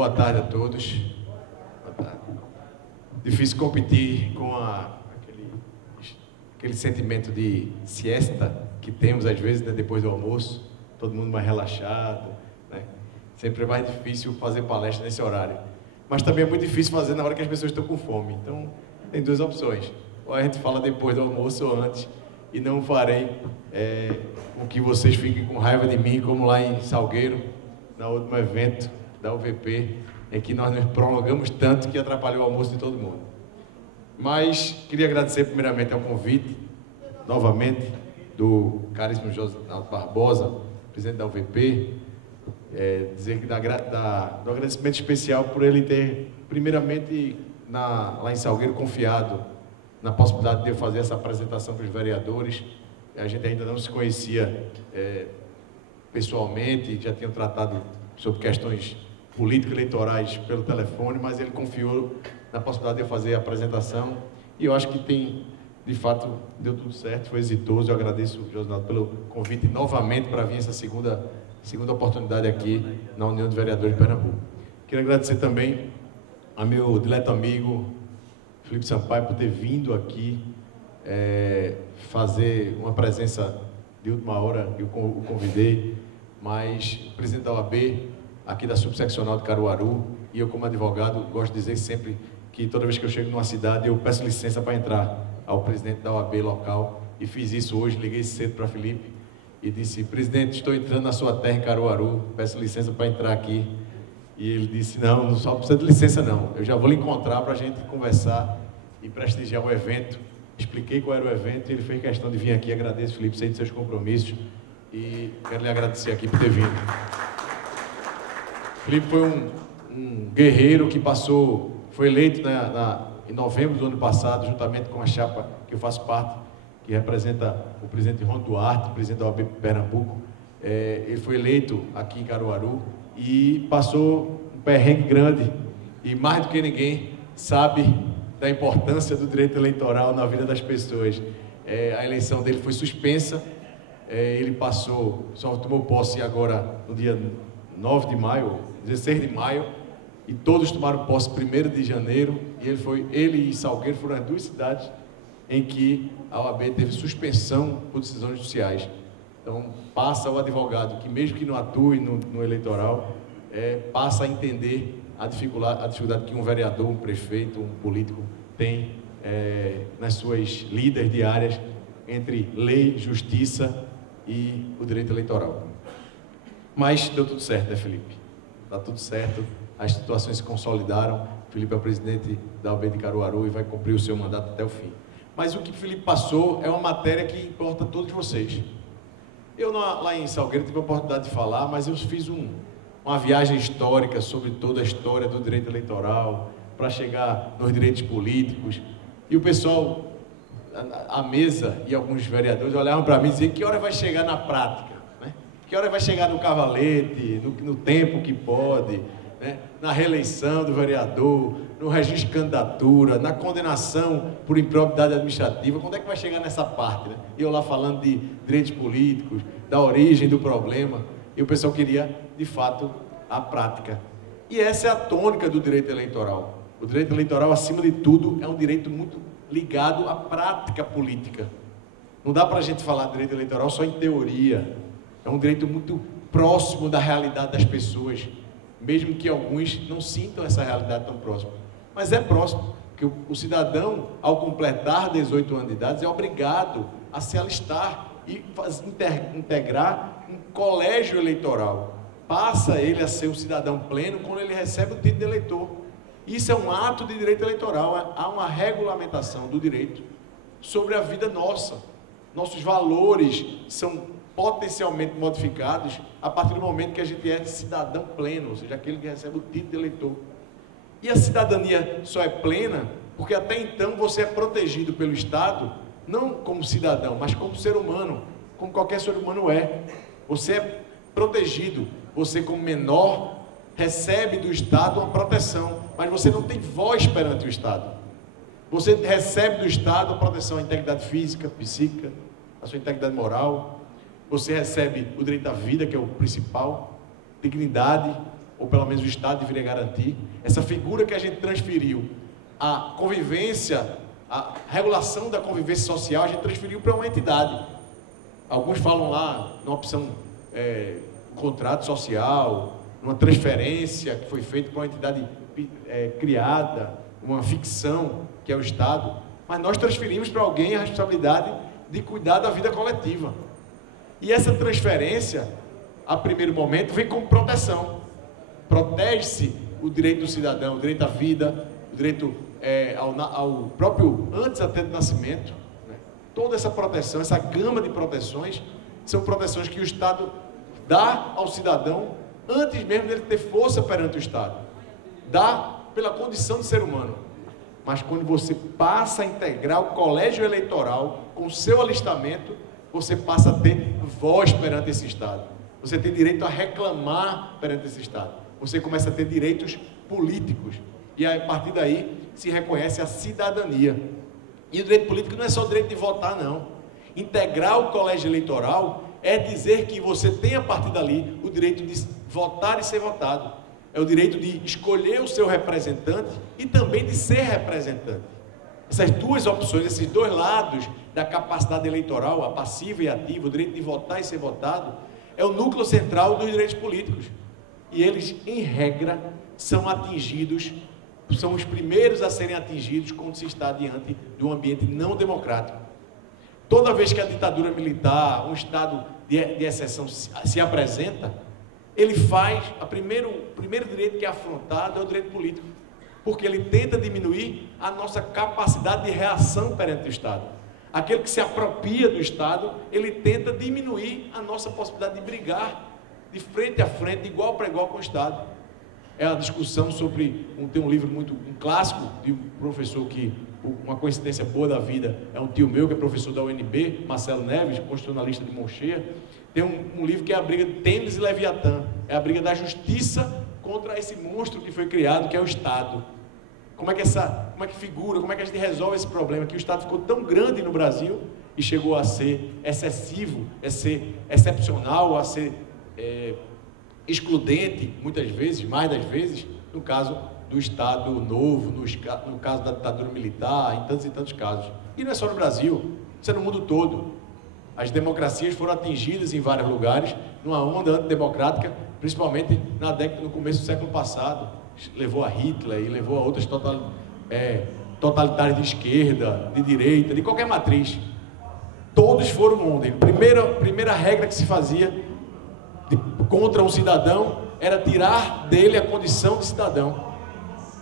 Boa tarde a todos. Boa tarde. Difícil competir com aquele sentimento de siesta que temos às vezes, né, depois do almoço, todo mundo mais relaxado, né? Sempre é mais difícil fazer palestra nesse horário. Mas também é muito difícil fazer na hora que as pessoas estão com fome. Então, tem duas opções. Ou a gente fala depois do almoço ou antes, e não farei com que vocês fiquem com raiva de mim, como lá em Salgueiro, no último evento da UVP, em que nós nos prolongamos tanto que atrapalhou o almoço de todo mundo. Mas queria agradecer primeiramente ao convite, novamente, do caríssimo José Barbosa, presidente da UVP, dizer que do agradecimento especial por ele ter, primeiramente, lá em Salgueiro, confiado na possibilidade de eu fazer essa apresentação para os vereadores. A gente ainda não se conhecia pessoalmente, já tinham tratado sobre questões político-eleitorais pelo telefone, mas ele confiou na possibilidade de eu fazer a apresentação, e eu acho que de fato, deu tudo certo, foi exitoso. Eu agradeço, Josinaldo, pelo convite novamente para vir essa segunda oportunidade aqui na União de Vereadores de Pernambuco. Queria agradecer também a meu dileto amigo Felipe Sampaio por ter vindo aqui fazer uma presença de última hora, eu o convidei, mas o presidente da OAB, aqui da subseccional de Caruaru, e eu como advogado gosto de dizer sempre que toda vez que eu chego numa cidade eu peço licença para entrar ao presidente da OAB local, e fiz isso hoje, liguei cedo para Felipe e disse: presidente, estou entrando na sua terra em Caruaru, peço licença para entrar aqui. E ele disse: não só precisa de licença não, eu já vou lhe encontrar para a gente conversar e prestigiar o evento. Expliquei qual era o evento e ele fez questão de vir aqui. Agradeço, Felipe, sei de seus compromissos e quero lhe agradecer aqui por ter vindo. Felipe foi um guerreiro que foi eleito em novembro do ano passado, juntamente com a chapa que eu faço parte, que representa o presidente Ron Duarte, presidente da OAB Pernambuco. Ele foi eleito aqui em Caruaru e passou um perrengue grande, e mais do que ninguém sabe da importância do direito eleitoral na vida das pessoas. A eleição dele foi suspensa, ele só tomou posse agora no dia 9 de maio, 16 de maio, e todos tomaram posse 1º de janeiro, e ele e Salgueiro foram as duas cidades em que a OAB teve suspensão por decisões judiciais. Então, passa o advogado, que mesmo que não atue no eleitoral, passa a entender a dificuldade que um vereador, um prefeito, um político tem nas suas lides diárias entre lei, justiça e o direito eleitoral. Mas deu tudo certo, né, Felipe? Está tudo certo, as situações se consolidaram. Felipe é o presidente da OAB de Caruaru e vai cumprir o seu mandato até o fim. Mas o que Felipe passou é uma matéria que importa a todos vocês. Eu lá em Salgueiro tive a oportunidade de falar, mas eu fiz uma viagem histórica sobre toda a história do direito eleitoral, para chegar nos direitos políticos, e o pessoal, a mesa e alguns vereadores olhavam para mim e diziam: que hora vai chegar na prática, né? Que hora vai chegar no cavalete, no tempo que pode, né? Na reeleição do vereador, no registro de candidatura, na condenação por improbidade administrativa, quando é que vai chegar nessa parte, né? E eu lá falando de direitos políticos, da origem do problema, e o pessoal queria, de fato, a prática. E essa é a tônica do direito eleitoral. O direito eleitoral, acima de tudo, é um direito muito ligado à prática política. Não dá para a gente falar de direito eleitoral só em teoria. É um direito muito próximo da realidade das pessoas, mesmo que alguns não sintam essa realidade tão próxima. Mas é próximo, porque o cidadão, ao completar 18 anos de idade, é obrigado a se alistar e integrar um colégio eleitoral. Passa ele a ser um cidadão pleno quando ele recebe o título de eleitor. Isso é um ato de direito eleitoral. Há uma regulamentação do direito sobre a vida nossa. Nossos valores são potencialmente modificados a partir do momento que a gente é cidadão pleno, ou seja, aquele que recebe o título de eleitor. E a cidadania só é plena porque até então você é protegido pelo Estado, não como cidadão, mas como ser humano, como qualquer ser humano é. Você é protegido, você como menor recebe do Estado uma proteção, mas você não tem voz perante o Estado. Você recebe do Estado a proteção à integridade física, psíquica, à sua integridade moral. Você recebe o direito à vida, que é o principal, dignidade, ou pelo menos o Estado deveria garantir, essa figura que a gente transferiu, a convivência, a regulação da convivência social, a gente transferiu para uma entidade. Alguns falam lá numa opção, contrato social, uma transferência que foi feita para uma entidade criada, uma ficção, que é o Estado, mas nós transferimos para alguém a responsabilidade de cuidar da vida coletiva. E essa transferência, a primeiro momento, vem como proteção. Protege-se o direito do cidadão, o direito à vida, o direito ao próprio, antes até do nascimento, né? Toda essa proteção, essa gama de proteções, são proteções que o Estado dá ao cidadão antes mesmo dele ter força perante o Estado. Dá pela condição de ser humano. Mas quando você passa a integrar o colégio eleitoral com o seu alistamento, você passa a ter voz perante esse Estado. Você tem direito a reclamar perante esse Estado. Você começa a ter direitos políticos. E a partir daí se reconhece a cidadania. E o direito político não é só o direito de votar, não. Integrar o colégio eleitoral é dizer que você tem a partir dali o direito de votar e ser votado. É o direito de escolher o seu representante e também de ser representante. Essas duas opções, esses dois lados da capacidade eleitoral, a passiva e a ativa, o direito de votar e ser votado, é o núcleo central dos direitos políticos. E eles, em regra, são atingidos, são os primeiros a serem atingidos quando se está diante de um ambiente não democrático. Toda vez que a ditadura militar, um estado de exceção se apresenta, ele faz, o primeiro direito que é afrontado é o direito político, porque ele tenta diminuir a nossa capacidade de reação perante o Estado. Aquele que se apropria do Estado, ele tenta diminuir a nossa possibilidade de brigar de frente a frente, igual para igual com o Estado. É a discussão sobre, tem um livro um clássico de um professor que, uma coincidência boa da vida, é um tio meu que é professor da UNB, Marcelo Neves, constitucionalista de Moncheia. Tem um livro que é a briga de Tênis e Leviatã, é a briga da justiça contra esse monstro que foi criado, que é o Estado. Como é que figura, como é que a gente resolve esse problema, que o Estado ficou tão grande no Brasil e chegou a ser excessivo, a ser excepcional, a ser excludente, muitas vezes, mais das vezes, no caso do Estado Novo, no caso da ditadura militar, em tantos e tantos casos. E não é só no Brasil, isso é no mundo todo. As democracias foram atingidas em vários lugares, numa onda antidemocrática, principalmente no começo do século passado. Levou a Hitler e levou a outras totalitárias de esquerda, de direita, de qualquer matriz. Todos foram mundos. Primeira regra que se fazia contra um cidadão era tirar dele a condição de cidadão.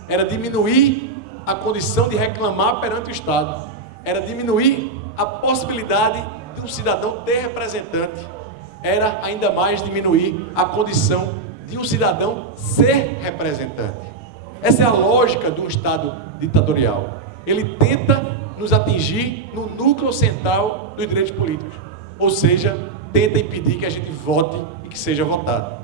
Era diminuir a condição de reclamar perante o Estado. Era diminuir a possibilidade de um cidadão ter representante. Era ainda mais diminuir a condição de um cidadão ser representante. Essa é a lógica de um Estado ditatorial. Ele tenta nos atingir no núcleo central dos direitos políticos. Ou seja, tenta impedir que a gente vote e que seja votado.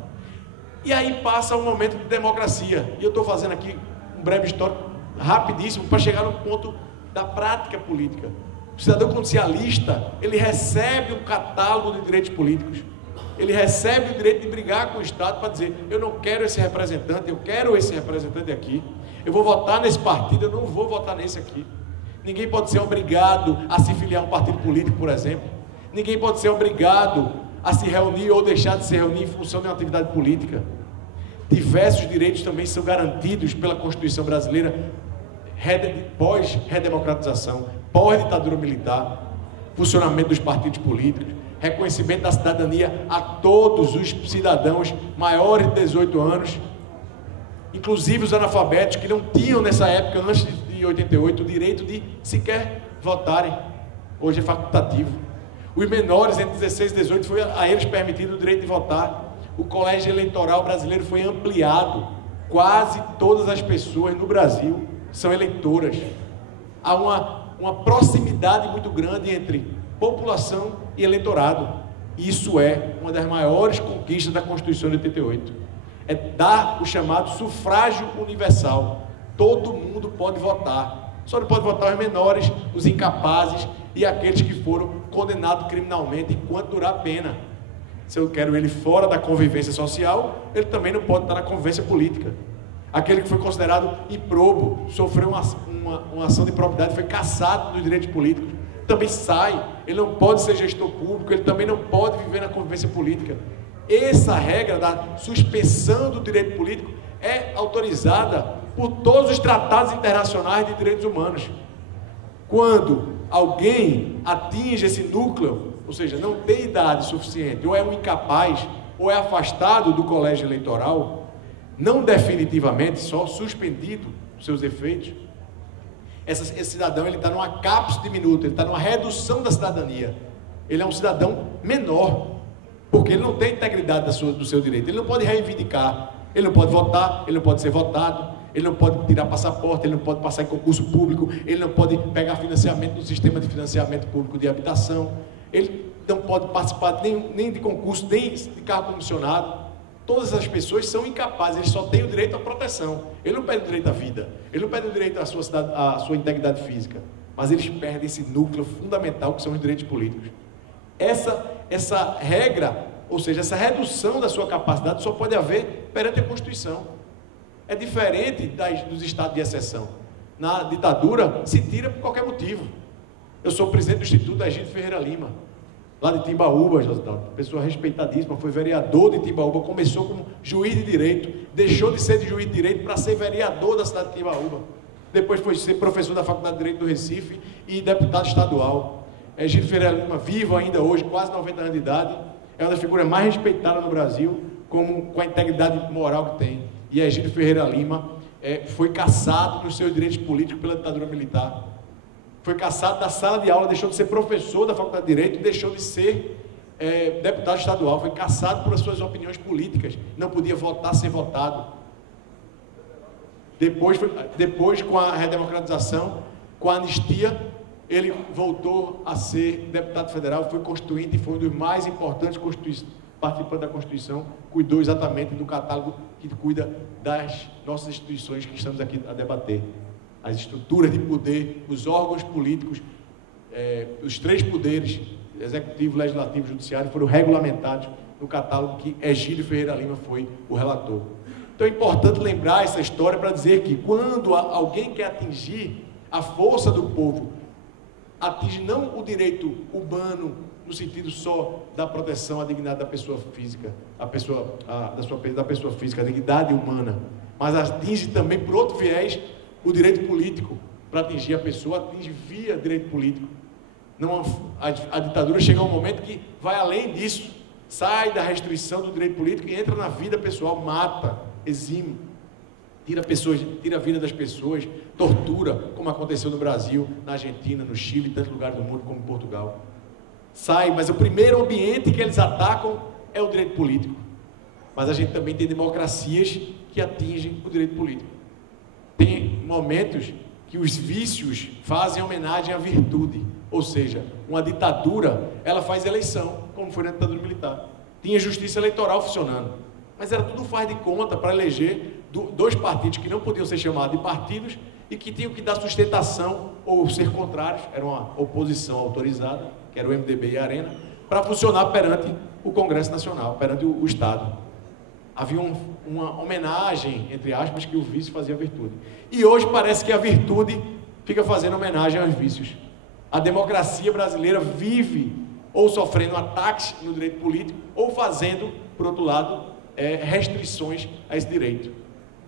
E aí passa um momento de democracia. E eu estou fazendo aqui um breve histórico rapidíssimo para chegar no ponto da prática política. O cidadão, quando se alista, ele recebe um catálogo de direitos políticos. Ele recebe o direito de brigar com o Estado para dizer: eu não quero esse representante, eu quero esse representante aqui. Eu vou votar nesse partido, eu não vou votar nesse aqui. Ninguém pode ser obrigado a se filiar a um partido político, por exemplo. Ninguém pode ser obrigado a se reunir ou deixar de se reunir em função de uma atividade política. Diversos direitos também são garantidos pela Constituição brasileira pós-redemocratização, pós-ditadura militar, funcionamento dos partidos políticos, reconhecimento da cidadania a todos os cidadãos maiores de 18 anos, inclusive os analfabetos que não tinham nessa época, antes de 88, o direito de sequer votarem. Hoje é facultativo. Os menores entre 16 e 18 foi a eles permitido o direito de votar. O colégio eleitoral brasileiro foi ampliado. Quase todas as pessoas no Brasil são eleitoras. Há uma proximidade muito grande entre população e eleitorado. Isso é uma das maiores conquistas da Constituição de 88. É dar o chamado sufrágio universal. Todo mundo pode votar. Só não pode votar os menores, os incapazes e aqueles que foram condenados criminalmente enquanto durar a pena. Se eu quero ele fora da convivência social, ele também não pode estar na convivência política. Aquele que foi considerado improbo, sofreu uma ação de improbidade, foi cassado dos direitos políticos, também sai. Ele não pode ser gestor público, ele também não pode viver na convivência política. Essa regra da suspensão do direito político é autorizada por todos os tratados internacionais de direitos humanos. Quando alguém atinge esse núcleo, ou seja, não tem idade suficiente, ou é um incapaz, ou é afastado do colégio eleitoral, não definitivamente, só suspendido os seus efeitos, esse cidadão está numa cápsula diminuta, ele está numa redução da cidadania. Ele é um cidadão menor, porque ele não tem integridade do seu direito, ele não pode reivindicar, ele não pode votar, ele não pode ser votado, ele não pode tirar passaporte, ele não pode passar em concurso público, ele não pode pegar financiamento do sistema de financiamento público de habitação, ele não pode participar nem de concurso, nem de cargo comissionado. Todas essas pessoas são incapazes, eles só têm o direito à proteção. Ele não pede o direito à vida, ele não pede o direito à sua integridade física, mas eles perdem esse núcleo fundamental que são os direitos políticos. Essa regra, ou seja, essa redução da sua capacidade só pode haver perante a Constituição. É diferente dos estados de exceção. Na ditadura, se tira por qualquer motivo. Eu sou presidente do Instituto Egídio Ferreira Lima, lá de Timbaúba, pessoa respeitadíssima, foi vereador de Timbaúba, começou como juiz de direito, deixou de ser de juiz de direito para ser vereador da cidade de Timbaúba. Depois foi ser professor da Faculdade de Direito do Recife e deputado estadual. Egídio Ferreira Lima, vivo ainda hoje, quase 90 anos de idade, é uma das figuras mais respeitadas no Brasil, com a integridade moral que tem. E Egídio Ferreira Lima foi cassado dos seus direitos políticos pela ditadura militar. Foi cassado da sala de aula, deixou de ser professor da Faculdade de Direito, deixou de ser deputado estadual, foi cassado por suas opiniões políticas, não podia votar sem votado. Depois, com a redemocratização, com a anistia, ele voltou a ser deputado federal, foi constituinte e foi um dos mais importantes participantes da Constituição, cuidou exatamente do catálogo que cuida das nossas instituições que estamos aqui a debater. As estruturas de poder, os órgãos políticos, os três poderes, executivo, legislativo e judiciário, foram regulamentados no catálogo que Egídio Ferreira Lima foi o relator. Então é importante lembrar essa história para dizer que quando alguém quer atingir a força do povo, atinge não o direito humano, no sentido só da proteção à dignidade da pessoa física, da pessoa física, a dignidade humana, mas atinge também, por outro viés, o direito político. Para atingir a pessoa, atinge via direito político. A ditadura chega a um momento que vai além disso, sai da restrição do direito político e entra na vida pessoal, mata, exime, tira a vida das pessoas, tortura, como aconteceu no Brasil, na Argentina, no Chile, em tantos lugares do mundo como Portugal. Sai, mas o primeiro ambiente que eles atacam é o direito político. Mas a gente também tem democracias que atingem o direito político. Tem momentos que os vícios fazem homenagem à virtude, ou seja, uma ditadura, ela faz eleição, como foi na ditadura militar. Tinha justiça eleitoral funcionando, mas era tudo faz de conta para eleger dois partidos que não podiam ser chamados de partidos e que tinham que dar sustentação ou ser contrários, era uma oposição autorizada, que era o MDB e a Arena, para funcionar perante o Congresso Nacional, perante o Estado. Havia uma homenagem, entre aspas, que o vício fazia a virtude. E hoje parece que a virtude fica fazendo homenagem aos vícios. A democracia brasileira vive ou sofrendo ataques no direito político, ou fazendo, por outro lado, restrições a esse direito.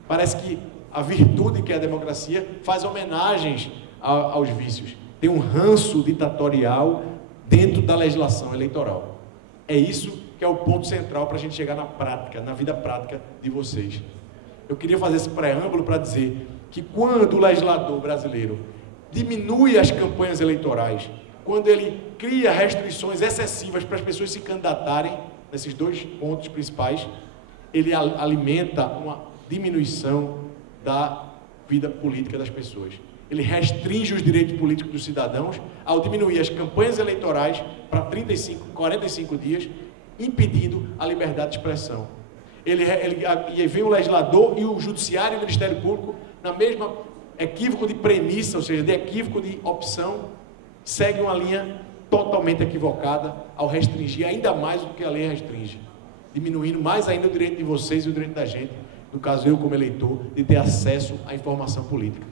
Parece que a virtude, que é a democracia, faz homenagens aos vícios. Tem um ranço ditatorial dentro da legislação eleitoral. É isso que é o ponto central para a gente chegar na prática, na vida prática de vocês. Eu queria fazer esse preâmbulo para dizer que quando o legislador brasileiro diminui as campanhas eleitorais, quando ele cria restrições excessivas para as pessoas se candidatarem, nesses dois pontos principais, ele alimenta uma diminuição da vida política das pessoas. Ele restringe os direitos políticos dos cidadãos ao diminuir as campanhas eleitorais para 45 dias, impedindo a liberdade de expressão. E vem o legislador e o judiciário e o Ministério Público na mesma equívoco de premissa, ou seja, de equívoco de opção, segue uma linha totalmente equivocada ao restringir ainda mais do que a lei restringe, diminuindo mais ainda o direito de vocês e o direito da gente, no caso eu como eleitor, de ter acesso à informação política.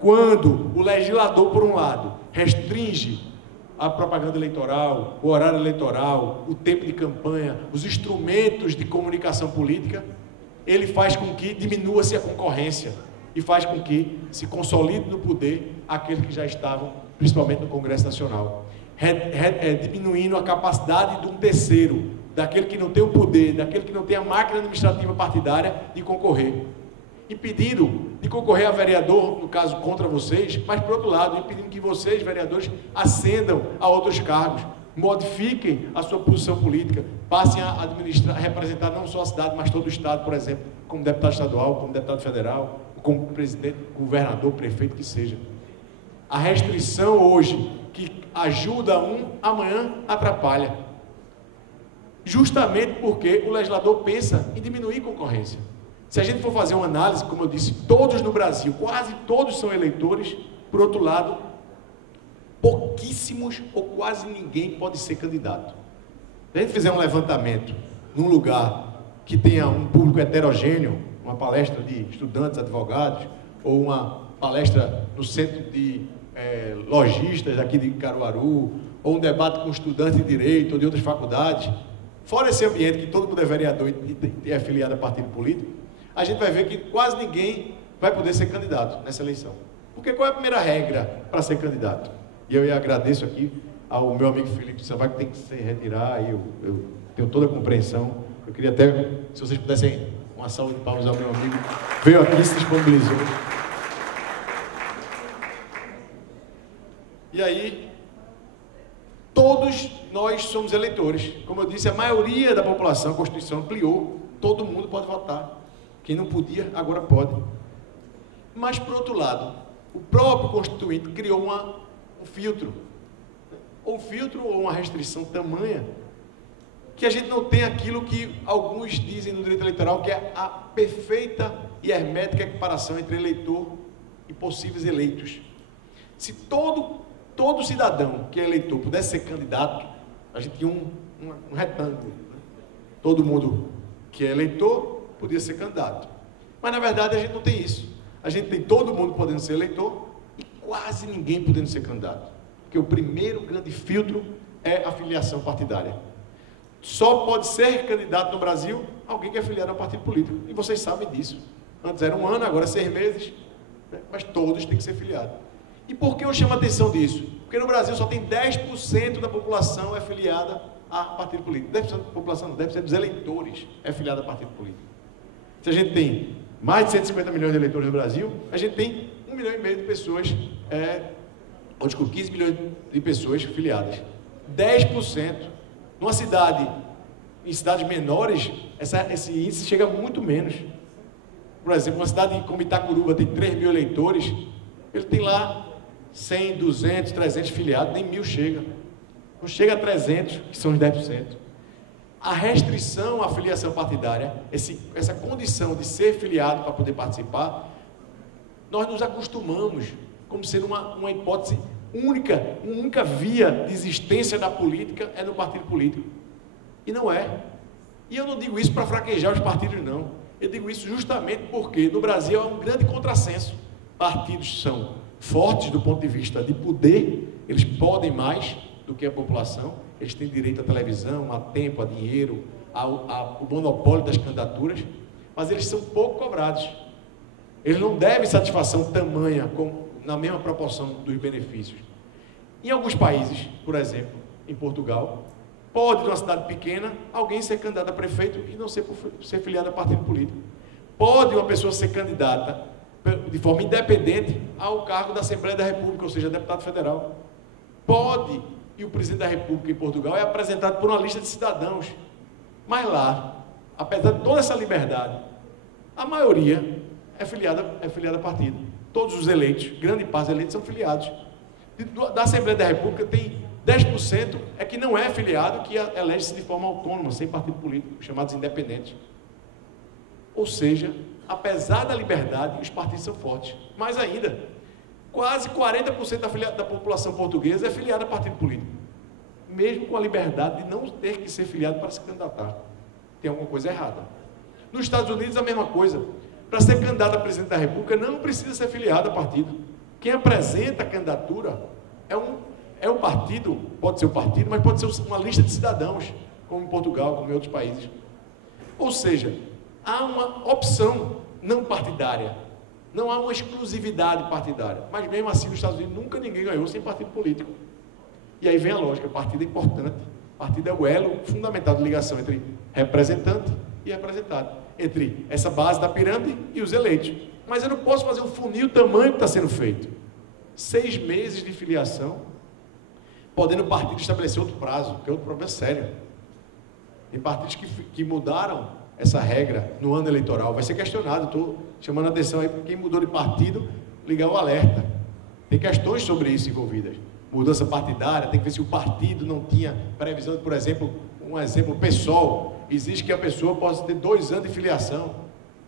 Quando o legislador, por um lado, restringe a propaganda eleitoral, o horário eleitoral, o tempo de campanha, os instrumentos de comunicação política, ele faz com que diminua-se a concorrência e faz com que se consolide no poder aqueles que já estavam, principalmente no Congresso Nacional, diminuindo a capacidade de um terceiro, daquele que não tem o poder, daquele que não tem a máquina administrativa partidária, de concorrer, impedindo de concorrer a vereador, no caso contra vocês, mas por outro lado, impedindo que vocês, vereadores, ascendam a outros cargos, modifiquem a sua posição política, passem a administrar, a representar não só a cidade, mas todo o estado, por exemplo, como deputado estadual, como deputado federal, como presidente, governador, prefeito, que seja. A restrição hoje, que ajuda um, amanhã atrapalha. Justamente porque o legislador pensa em diminuir a concorrência. Se a gente for fazer uma análise, como eu disse, todos no Brasil, quase todos são eleitores, por outro lado, pouquíssimos ou quase ninguém pode ser candidato. Se a gente fizer um levantamento num lugar que tenha um público heterogêneo, uma palestra de estudantes, advogados, ou uma palestra no centro de lojistas aqui de Caruaru, ou um debate com estudantes de direito ou de outras faculdades, fora esse ambiente que todo mundo é vereador e é afiliado a partido político, a gente vai ver que quase ninguém vai poder ser candidato nessa eleição. Porque qual é a primeira regra para ser candidato? E eu agradeço aqui ao meu amigo Felipe Sampaio, que tem que se retirar, e eu tenho toda a compreensão. Eu queria até, se vocês pudessem, uma salva de palmas ao meu amigo, veio aqui e se disponibilizou. E aí, todos nós somos eleitores. Como eu disse, a maioria da população, a Constituição ampliou, todo mundo pode votar. Quem não podia, agora pode. Mas, por outro lado, o próprio Constituinte criou um filtro. Ou um filtro ou uma restrição tamanha que a gente não tem aquilo que alguns dizem no direito eleitoral, que é a perfeita e hermética equiparação entre eleitor e possíveis eleitos. Se todo cidadão que é eleitor pudesse ser candidato, a gente tinha um retângulo. Né? Todo mundo que é eleitor podia ser candidato. Mas, na verdade, a gente não tem isso. A gente tem todo mundo podendo ser eleitor e quase ninguém podendo ser candidato. Porque o primeiro grande filtro é a filiação partidária. Só pode ser candidato no Brasil alguém que é afiliado a partido político. E vocês sabem disso. Antes era 1 ano, agora 6 meses. Né? Mas todos têm que ser filiados. E por que eu chamo a atenção disso? Porque no Brasil só tem 10% da população afiliada a partido político. 10% da população, não, 10% dos eleitores é afiliada a partido político. Se a gente tem mais de 150 milhões de eleitores no Brasil, a gente tem 1,5 milhão de pessoas, 15 milhões de pessoas filiadas. 10%. Numa cidade, em cidades menores, esse índice chega a muito menos. Por exemplo, uma cidade como Itacuruba tem 3 mil eleitores, ele tem lá 100, 200, 300 filiados, nem 1.000 chega. Não chega a 300, que são os 10%. A restrição à filiação partidária, essa condição de ser filiado para poder participar, nós nos acostumamos como sendo uma hipótese única, uma única via de existência da política é no partido político. E não é. E eu não digo isso para fraquejar os partidos, não. Eu digo isso justamente porque no Brasil há um grande contrassenso. Partidos são fortes do ponto de vista de poder, eles podem mais do que a população, eles têm direito à televisão, a tempo, a dinheiro, ao monopólio das candidaturas, mas eles são pouco cobrados. Eles não devem satisfação tamanha, na mesma proporção dos benefícios. Em alguns países, por exemplo, em Portugal, pode, numa cidade pequena, alguém ser candidato a prefeito e não ser filiado a partido político. Pode uma pessoa ser candidata de forma independente ao cargo da Assembleia da República, ou seja, deputado federal. Pode, e o presidente da República em Portugal é apresentado por uma lista de cidadãos. Mas lá, apesar de toda essa liberdade, a maioria é filiada a partido. Todos os eleitos, grande parte dos eleitos são filiados. Da Assembleia da República tem 10% é que não é filiado, que elege-se de forma autônoma, sem partido político, chamados independentes. Ou seja, apesar da liberdade, os partidos são fortes. Mais ainda, quase 40% da população portuguesa é filiada a partido político. mesmo com a liberdade de não ter que ser filiado para se candidatar. Tem alguma coisa errada. Nos Estados Unidos, a mesma coisa. Para ser candidato a presidente da República, não precisa ser filiado a partido. Quem apresenta a candidatura é o partido, pode ser o partido, mas pode ser uma lista de cidadãos, como em Portugal, como em outros países. Ou seja, há uma opção não partidária, não há uma exclusividade partidária. Mas mesmo assim, nos Estados Unidos, nunca ninguém ganhou sem partido político. E aí vem a lógica, partido é importante. Partido é o elo fundamental de ligação entre representante e representado, entre essa base da pirâmide e os eleitos. Mas eu não posso fazer um funil tamanho que está sendo feito. 6 meses de filiação, podendo o partido estabelecer outro prazo, que é outro problema sério. Tem partidos que mudaram essa regra no ano eleitoral, vai ser questionado, estou chamando a atenção aí para quem mudou de partido, ligar o alerta. Tem questões sobre isso envolvidas. Mudança partidária, tem que ver se o partido não tinha previsão, por exemplo, um exemplo, o PSOL, existe que a pessoa possa ter 2 anos de filiação.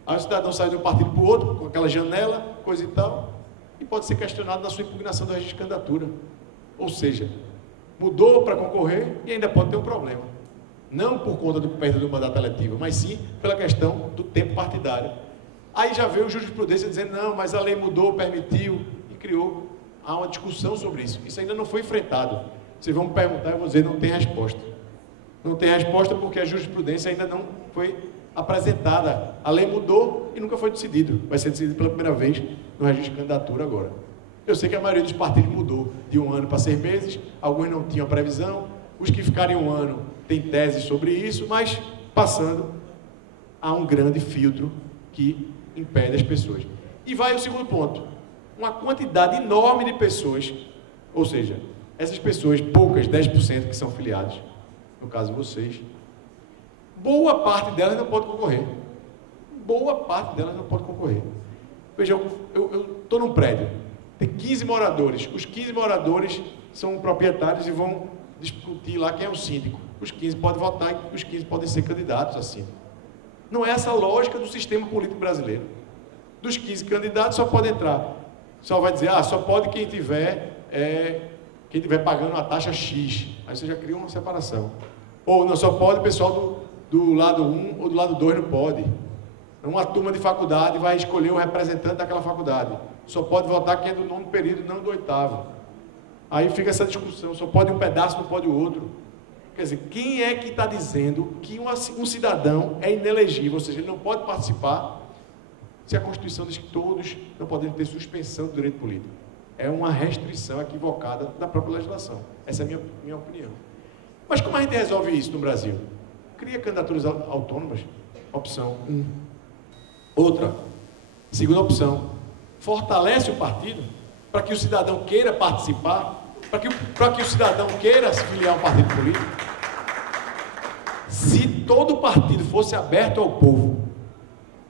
Aí o cidadão sai de um partido para o outro, com aquela janela, coisa e tal, e pode ser questionado na sua impugnação do registro de candidatura. Ou seja, mudou para concorrer e ainda pode ter um problema. Não por conta da perda do mandato eletivo, mas sim pela questão do tempo partidário. Aí já veio o jurisprudência dizendo, não, mas a lei mudou, permitiu e criou. Há uma discussão sobre isso. Isso ainda não foi enfrentado. Vocês vão me perguntar, eu vou dizer, não tem resposta. Não tem resposta porque a jurisprudência ainda não foi apresentada. A lei mudou e nunca foi decidido. Vai ser decidido pela primeira vez no registro de candidatura agora. Eu sei que a maioria dos partidos mudou de 1 ano para 6 meses, alguns não tinham previsão, os que ficarem 1 ano têm tese sobre isso, mas passando, há um grande filtro que impede as pessoas. E vai o segundo ponto. Uma quantidade enorme de pessoas, ou seja, essas pessoas, poucas, 10% que são filiados, no caso de vocês, boa parte delas não pode concorrer. Boa parte delas não pode concorrer. Veja, eu estou num prédio, tem 15 moradores, os 15 moradores são proprietários e vão discutir lá quem é o síndico. Os 15 podem votar e os 15 podem ser candidatos a síndico. Não é essa a lógica do sistema político brasileiro. Dos 15 candidatos só pode entrar. Só vai dizer, só pode quem tiver pagando uma taxa X. Aí você já cria uma separação. Ou não, só pode o pessoal do lado 1 ou do lado 2 não pode. Uma turma de faculdade vai escolher o representante daquela faculdade. Só pode votar quem é do 9º período, não do 8º. Aí fica essa discussão, só pode um pedaço, não pode o outro. Quer dizer, quem é que está dizendo que um cidadão é inelegível, ou seja, ele não pode participar, se a Constituição diz que todos não podem ter suspensão do direito político? É uma restrição equivocada da própria legislação. Essa é a minha opinião. Mas como a gente resolve isso no Brasil? Cria candidaturas autônomas, opção 1. Outra, segunda opção, fortalece o partido para que o cidadão queira participar, para que o cidadão queira se filiar a um partido político. Se todo partido fosse aberto ao povo,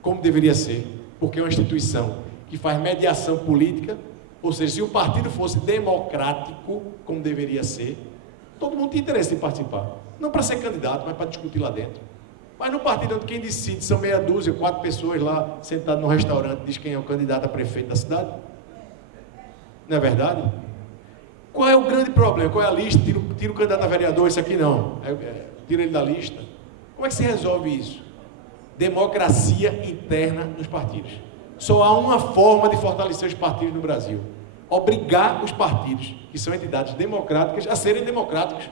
como deveria ser, porque é uma instituição que faz mediação política, ou seja, se o partido fosse democrático, como deveria ser, todo mundo tem interesse em participar. Não para ser candidato, mas para discutir lá dentro. Mas no partido onde quem decide são meia dúzia, 4 pessoas lá, sentadas num restaurante, diz quem é o candidato a prefeito da cidade. Não é verdade? Qual é o grande problema? Qual é a lista? Tira o candidato a vereador, esse aqui não. Tira ele da lista. Como é que se resolve isso? Democracia interna nos partidos. Só há uma forma de fortalecer os partidos no Brasil. Obrigar os partidos, que são entidades democráticas, a serem democráticos.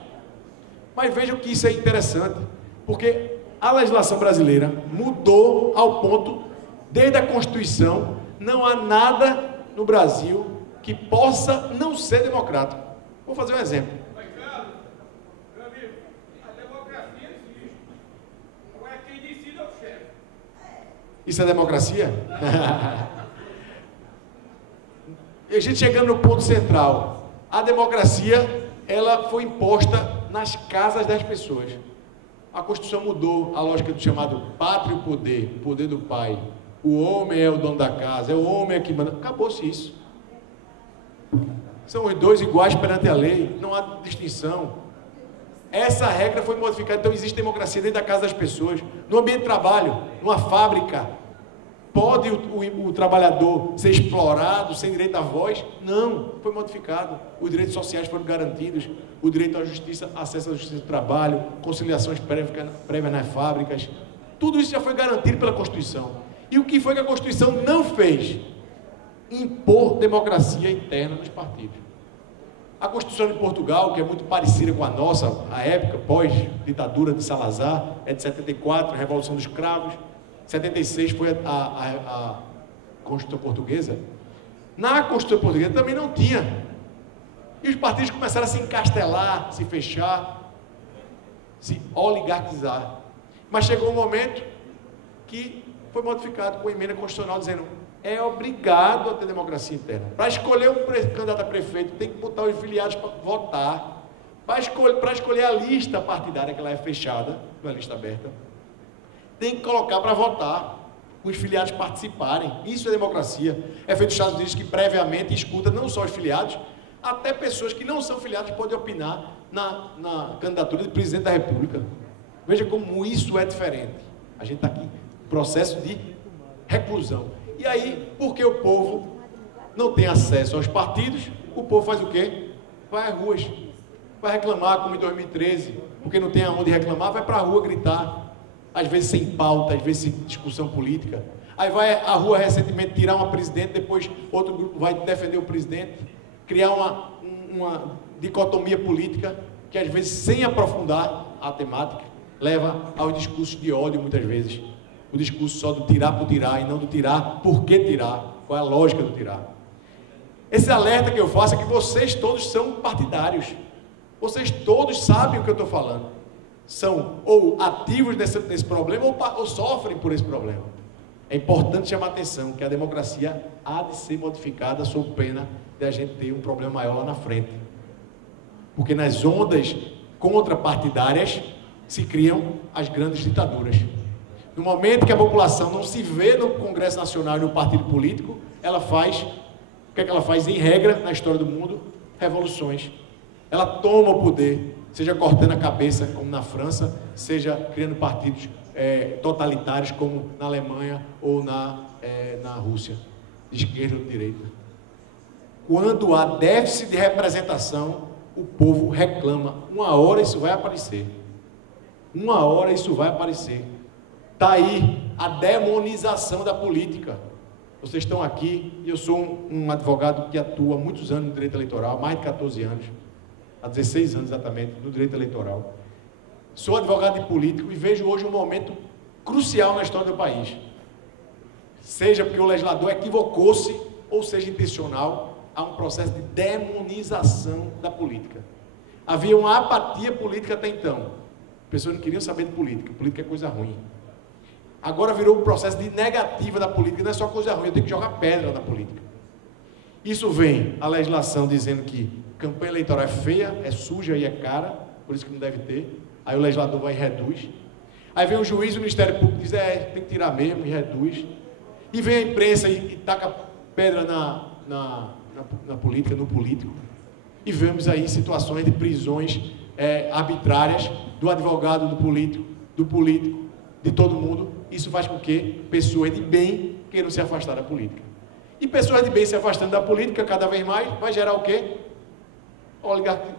Mas vejam que isso é interessante, porque a legislação brasileira mudou ao ponto, desde a Constituição, não há nada no Brasil que possa não ser democrático. Vou fazer um exemplo. Mas, meu amigo, a democracia existe. Não é quem decide é o chefe. Isso é democracia? E a gente chegando no ponto central. A democracia, ela foi imposta nas casas das pessoas. A Constituição mudou a lógica do chamado pátrio poder, o poder do pai. O homem é o dono da casa, é o homem que manda. Acabou-se isso. São os dois iguais perante a lei, não há distinção. Essa regra foi modificada, então existe democracia dentro da casa das pessoas, no ambiente de trabalho, numa fábrica. Pode o trabalhador ser explorado sem direito à voz? Não, foi modificado. Os direitos sociais foram garantidos, o direito à justiça, acesso à justiça do trabalho, conciliações prévias nas fábricas, tudo isso já foi garantido pela Constituição. E o que foi que a Constituição não fez? Impor democracia interna nos partidos. A Constituição de Portugal, que é muito parecida com a nossa, a época pós-ditadura de Salazar, é de 74, Revolução dos Cravos. 76 foi a Constituição Portuguesa. Na Constituição Portuguesa também não tinha. E os partidos começaram a se encastelar, se fechar, se oligarquizar. Mas chegou um momento que foi modificado com a emenda constitucional dizendo: é obrigado a ter democracia interna. Para escolher um candidato a prefeito, tem que botar os filiados para votar. Para escolher a lista partidária, que ela é fechada, não é lista aberta, tem que colocar para votar, os filiados participarem. Isso é democracia. É feito nos Estados Unidos, que previamente escuta não só os filiados, até pessoas que não são filiados podem opinar na candidatura de presidente da República. Veja como isso é diferente. A gente está aqui em processo de reclusão. E aí, porque o povo não tem acesso aos partidos, o povo faz o quê? Vai às ruas, vai reclamar, como em 2013, porque não tem aonde reclamar, vai para a rua gritar. Às vezes sem pauta, às vezes sem discussão política. Aí vai à rua recentemente tirar uma presidente, depois outro grupo vai defender o presidente, criar uma dicotomia política que às vezes sem aprofundar a temática, leva aos discursos de ódio muitas vezes. O discurso só do tirar por tirar e não do tirar por que tirar. Qual é a lógica do tirar? Esse alerta que eu faço é que vocês todos são partidários. Vocês todos sabem o que eu estou falando. São ou ativos nesse problema ou sofrem por esse problema. É importante chamar a atenção que a democracia há de ser modificada sob pena de a gente ter um problema maior lá na frente. Porque nas ondas contrapartidárias se criam as grandes ditaduras. No momento que a população não se vê no Congresso Nacional e no partido político, ela faz, o que é que ela faz em regra na história do mundo? Revoluções. Ela toma o poder, seja cortando a cabeça, como na França, seja criando partidos totalitários, como na Alemanha ou na Rússia, de esquerda ou de direita. Quando há déficit de representação, o povo reclama. Uma hora isso vai aparecer. Uma hora isso vai aparecer. Está aí a demonização da política. Vocês estão aqui, e eu sou um advogado que atua há muitos anos no direito eleitoral, mais de 14 anos. Há 16 anos exatamente, no direito eleitoral. Sou advogado e político e vejo hoje um momento crucial na história do país. Seja porque o legislador equivocou-se, ou seja intencional, há um processo de demonização da política. Havia uma apatia política até então. As pessoas não queriam saber de política. Política é coisa ruim. Agora virou um processo de negativa da política. Não é só coisa ruim, eu tenho que jogar pedra na política. Isso vem a legislação dizendo que campanha eleitoral é feia, é suja e é cara, por isso que não deve ter. Aí o legislador vai e reduz. Aí vem o juiz e o Ministério Público diz: tem que tirar mesmo, e reduz. E vem a imprensa e taca pedra na política, no político. E vemos aí situações de prisões arbitrárias do advogado, do político, de todo mundo. Isso faz com que pessoas de bem queiram se afastar da política. E pessoas de bem se afastando da política, cada vez mais, vai gerar o quê?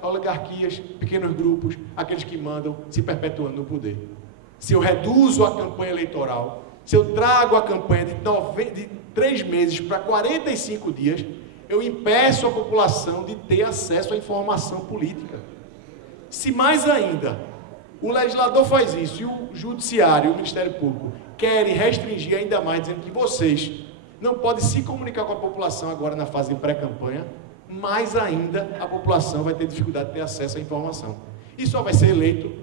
Oligarquias, pequenos grupos, aqueles que mandam, se perpetuando no poder. Se eu reduzo a campanha eleitoral, se eu trago a campanha de 3 meses para 45 dias, eu impeço a população de ter acesso à informação política. Se mais ainda, o legislador faz isso e o judiciário e o Ministério Público querem restringir ainda mais, dizendo que vocês não podem se comunicar com a população agora na fase de pré-campanha, mais ainda a população vai ter dificuldade de ter acesso à informação. E só vai ser eleito,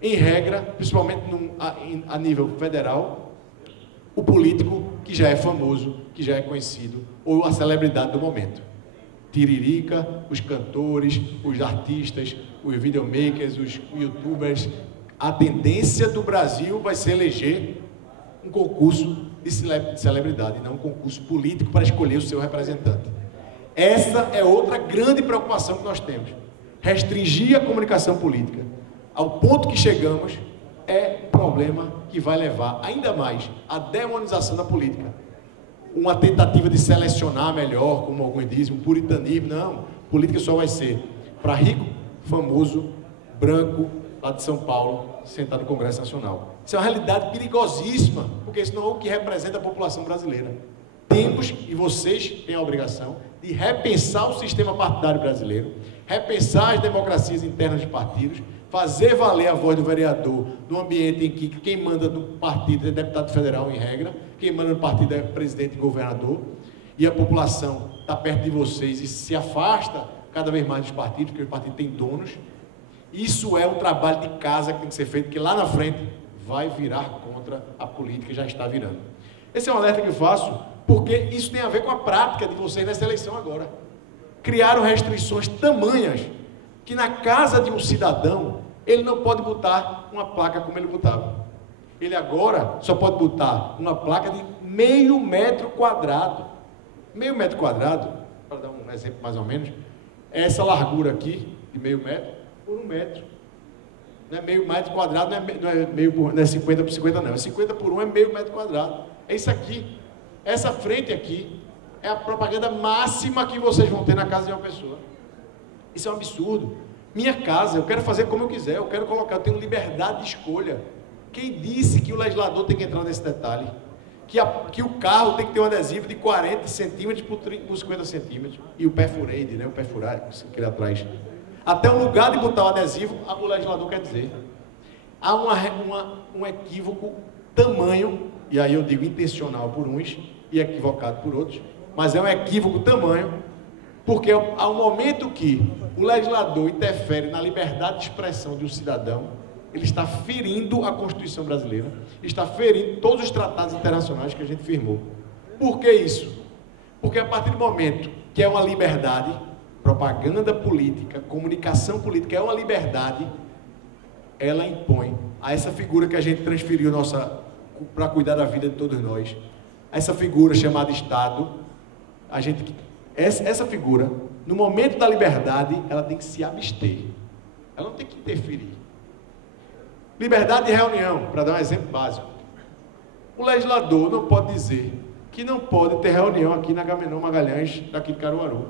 em regra, principalmente a nível federal, o político que já é famoso, que já é conhecido, ou a celebridade do momento. Tiririca, os cantores, os artistas, os videomakers, os youtubers. A tendência do Brasil vai ser eleger um concurso de celebridade, não um concurso político para escolher o seu representante. Essa é outra grande preocupação que nós temos. Restringir a comunicação política ao ponto que chegamos é um problema que vai levar ainda mais à demonização da política. uma tentativa de selecionar melhor, como alguns dizem, um puritanismo. Não, política só vai ser para rico, famoso, branco, lá de São Paulo, sentado no Congresso Nacional. Isso é uma realidade perigosíssima, porque isso não é o que representa a população brasileira. Temos, e vocês têm a obrigação, de repensar o sistema partidário brasileiro, repensar as democracias internas dos partidos, fazer valer a voz do vereador no ambiente em que quem manda no partido é deputado federal em regra, quem manda no partido é presidente e governador, e a população está perto de vocês e se afasta cada vez mais dos partidos, porque os partidos têm donos. Isso é um trabalho de casa que tem que ser feito, que lá na frente vai virar contra a política, já está virando. Esse é um alerta que eu faço, porque isso tem a ver com a prática de vocês nessa eleição agora. Criaram restrições tamanhas que na casa de um cidadão, ele não pode botar uma placa como ele botava. Ele agora só pode botar uma placa de meio metro quadrado. Meio metro quadrado, para dar um exemplo mais ou menos, é essa largura aqui, de meio metro, por 1 metro. Não é meio metro quadrado, não é 50 por 50 não, é 50 por 1 é meio metro quadrado. É isso aqui. Essa frente aqui é a propaganda máxima que vocês vão ter na casa de uma pessoa. Isso é um absurdo. Minha casa, eu quero fazer como eu quiser, eu quero colocar, eu tenho liberdade de escolha. Quem disse que o legislador tem que entrar nesse detalhe? Que o carro tem que ter um adesivo de 40 centímetros por 50 centímetros. E o perfurade, né? O perfurado, aquele atrás. Até o lugar de botar o adesivo, o legislador quer dizer. Há um equívoco tamanho, e aí eu digo intencional por uns e equivocado por outros, mas é um equívoco tamanho, porque ao momento que o legislador interfere na liberdade de expressão de um cidadão, ele está ferindo a Constituição brasileira, está ferindo todos os tratados internacionais que a gente firmou. Por que isso? Porque a partir do momento que é uma liberdade, propaganda política, comunicação política é uma liberdade, ela impõe a essa figura que a gente transferiu para cuidar da vida de todos nós, essa figura chamada Estado, essa figura, no momento da liberdade, ela tem que se abster, ela não tem que interferir. Liberdade de reunião, para dar um exemplo básico. O legislador não pode dizer que não pode ter reunião aqui na Agamenon Magalhães, daqui de Caruaru.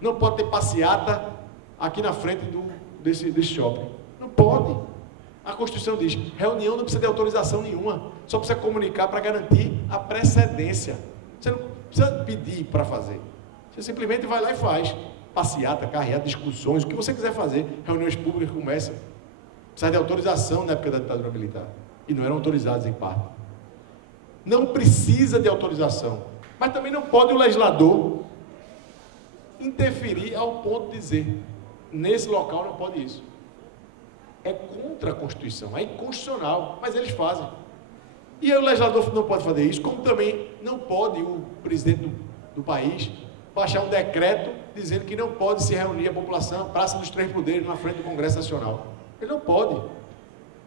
Não pode ter passeata aqui na frente desse shopping. Não pode. A Constituição diz, reunião não precisa de autorização nenhuma, só precisa comunicar para garantir a precedência. Você não precisa pedir para fazer. Você simplesmente vai lá e faz. Passeata, carreata, discussões, o que você quiser fazer. Reuniões públicas começam. Precisa de autorização na época da ditadura militar. E não eram autorizados em parte. Não precisa de autorização. Mas também não pode o legislador interferir ao ponto de dizer, nesse local não pode isso. É contra a Constituição, é inconstitucional, mas eles fazem. E aí o legislador não pode fazer isso, como também não pode o presidente do país baixar um decreto dizendo que não pode se reunir a população na Praça dos Três Poderes, na frente do Congresso Nacional. Ele não pode.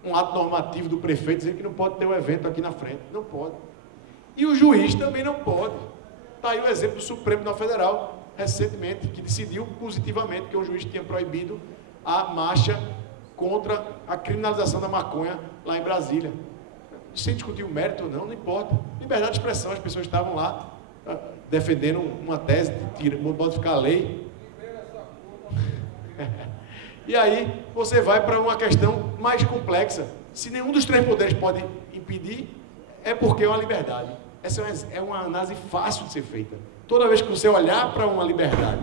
Um ato normativo do prefeito dizendo que não pode ter um evento aqui na frente. Não pode. E o juiz também não pode. Está aí o exemplo do Supremo Tribunal Federal, recentemente, que decidiu positivamente que o juiz tinha proibido a marcha contra a criminalização da maconha lá em Brasília. Sem discutir o mérito ou não, não importa. Liberdade de expressão, as pessoas estavam lá defendendo uma tese de modificar a lei. E aí você vai para uma questão mais complexa. Se nenhum dos três poderes pode impedir, é porque é uma liberdade. Essa é uma análise fácil de ser feita. Toda vez que você olhar para uma liberdade,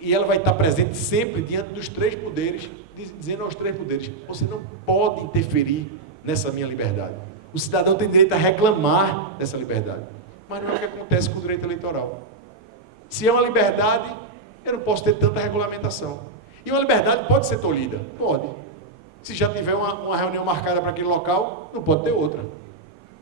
e ela vai estar presente sempre diante dos três poderes, dizendo aos três poderes, você não pode interferir nessa minha liberdade. O cidadão tem direito a reclamar dessa liberdade. Mas não é o que acontece com o direito eleitoral. Se é uma liberdade, eu não posso ter tanta regulamentação. E uma liberdade pode ser tolhida? Pode. Se já tiver uma reunião marcada para aquele local, não pode ter outra.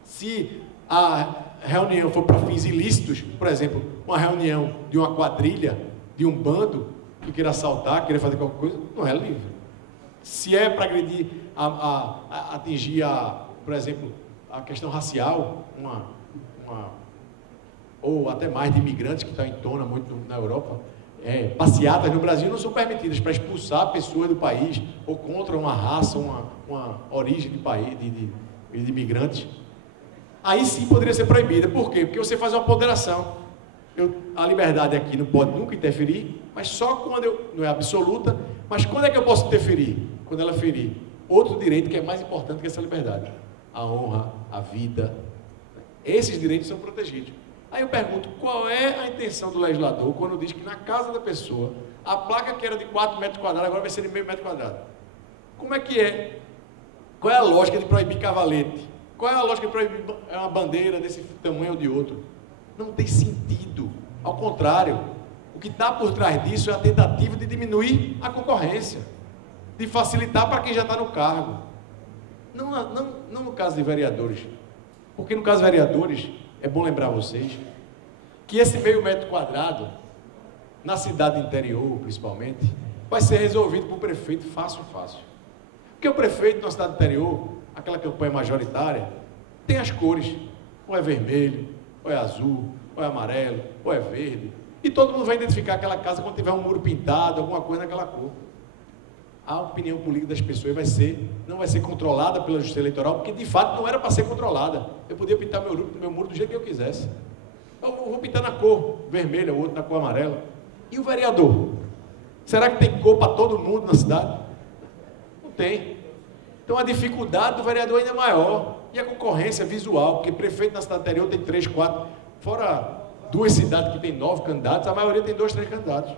Se a reunião for para fins ilícitos, por exemplo, uma reunião de uma quadrilha, de um bando, que queira assaltar, queira fazer qualquer coisa, não é livre. Se é para agredir, atingir, por exemplo, a questão racial, ou até mais de imigrantes, que está em tona muito na Europa, passeatas no Brasil não são permitidas para expulsar pessoas do país ou contra uma raça, uma origem de país, de imigrantes. aí sim poderia ser proibida. Por quê? Porque você faz uma ponderação. A liberdade aqui não pode nunca interferir, mas só quando não é absoluta, mas quando é que eu posso interferir? Quando ela ferir outro direito que é mais importante que essa liberdade. A honra, a vida. Esses direitos são protegidos. Aí eu pergunto, qual é a intenção do legislador quando diz que na casa da pessoa, a placa que era de 4 metros quadrados, agora vai ser de meio metro quadrado? Como é que é? Qual é a lógica de proibir cavalete? Qual é a lógica de proibir uma bandeira desse tamanho ou de outro? Não tem sentido. Ao contrário, o que está por trás disso é a tentativa de diminuir a concorrência, de facilitar para quem já está no cargo. Não no caso de vereadores, porque no caso de vereadores, é bom lembrar vocês que esse meio metro quadrado, na cidade interior principalmente, vai ser resolvido por prefeito fácil. Porque o prefeito na cidade interior, aquela campanha majoritária, tem as cores, ou é vermelho, ou é azul, ou é amarelo, ou é verde, e todo mundo vai identificar aquela casa quando tiver um muro pintado, alguma coisa naquela cor. A opinião política das pessoas não vai ser controlada pela justiça eleitoral, porque de fato não era para ser controlada. Eu podia pintar meu muro do jeito que eu quisesse. Eu vou pintar na cor vermelha, o outro na cor amarela. E o vereador? Será que tem cor para todo mundo na cidade? Não tem. Então a dificuldade do vereador ainda é maior. E a concorrência visual, porque prefeito na cidade anterior tem 3, 4, fora 2 cidades que tem 9 candidatos, a maioria tem 2, 3 candidatos.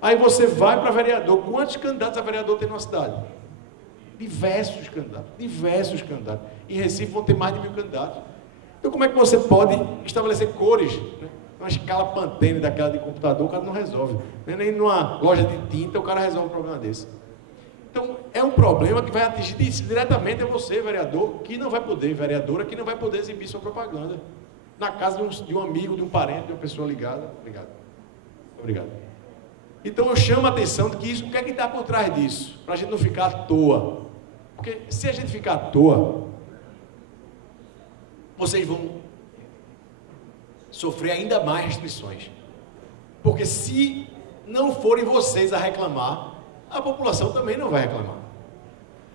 Aí você vai para vereador. Quantos candidatos a vereador tem na cidade? Diversos candidatos. Em Recife vão ter mais de 1000 candidatos. Então como é que você pode estabelecer cores? Né? Uma escala Pantene daquela de computador, o cara não resolve. Nem numa loja de tinta o cara resolve um problema desse. Então é um problema que vai atingir diretamente a você, vereador, que não vai poder, vereadora, que não vai poder exibir sua propaganda na casa de um amigo, de um parente, de uma pessoa ligada. Obrigado. Então eu chamo a atenção de que isso, o que é que está por trás disso? Para a gente não ficar à toa. Porque se a gente ficar à toa, vocês vão sofrer ainda mais restrições. Porque se não forem vocês a reclamar, a população também não vai reclamar.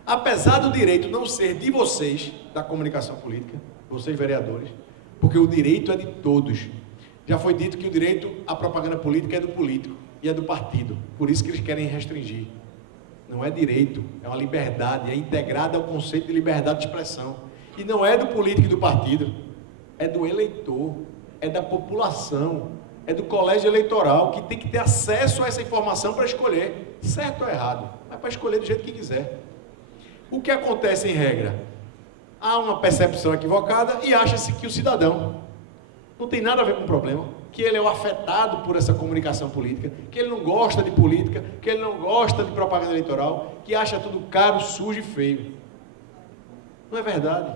Apesar do direito não ser de vocês, da comunicação política, vocês vereadores, porque o direito é de todos. Já foi dito que o direito à propaganda política é do político e é do partido. Por isso que eles querem restringir. Não é direito, é uma liberdade, é integrada ao conceito de liberdade de expressão. E não é do político e do partido, é do eleitor, é da população, é do colégio eleitoral, que tem que ter acesso a essa informação para escolher, certo ou errado, mas para escolher do jeito que quiser. O que acontece em regra? Há uma percepção equivocada e acha-se que o cidadão não tem nada a ver com o problema, que ele é o afetado por essa comunicação política, que ele não gosta de política, que ele não gosta de propaganda eleitoral, que acha tudo caro, sujo e feio. Não é verdade.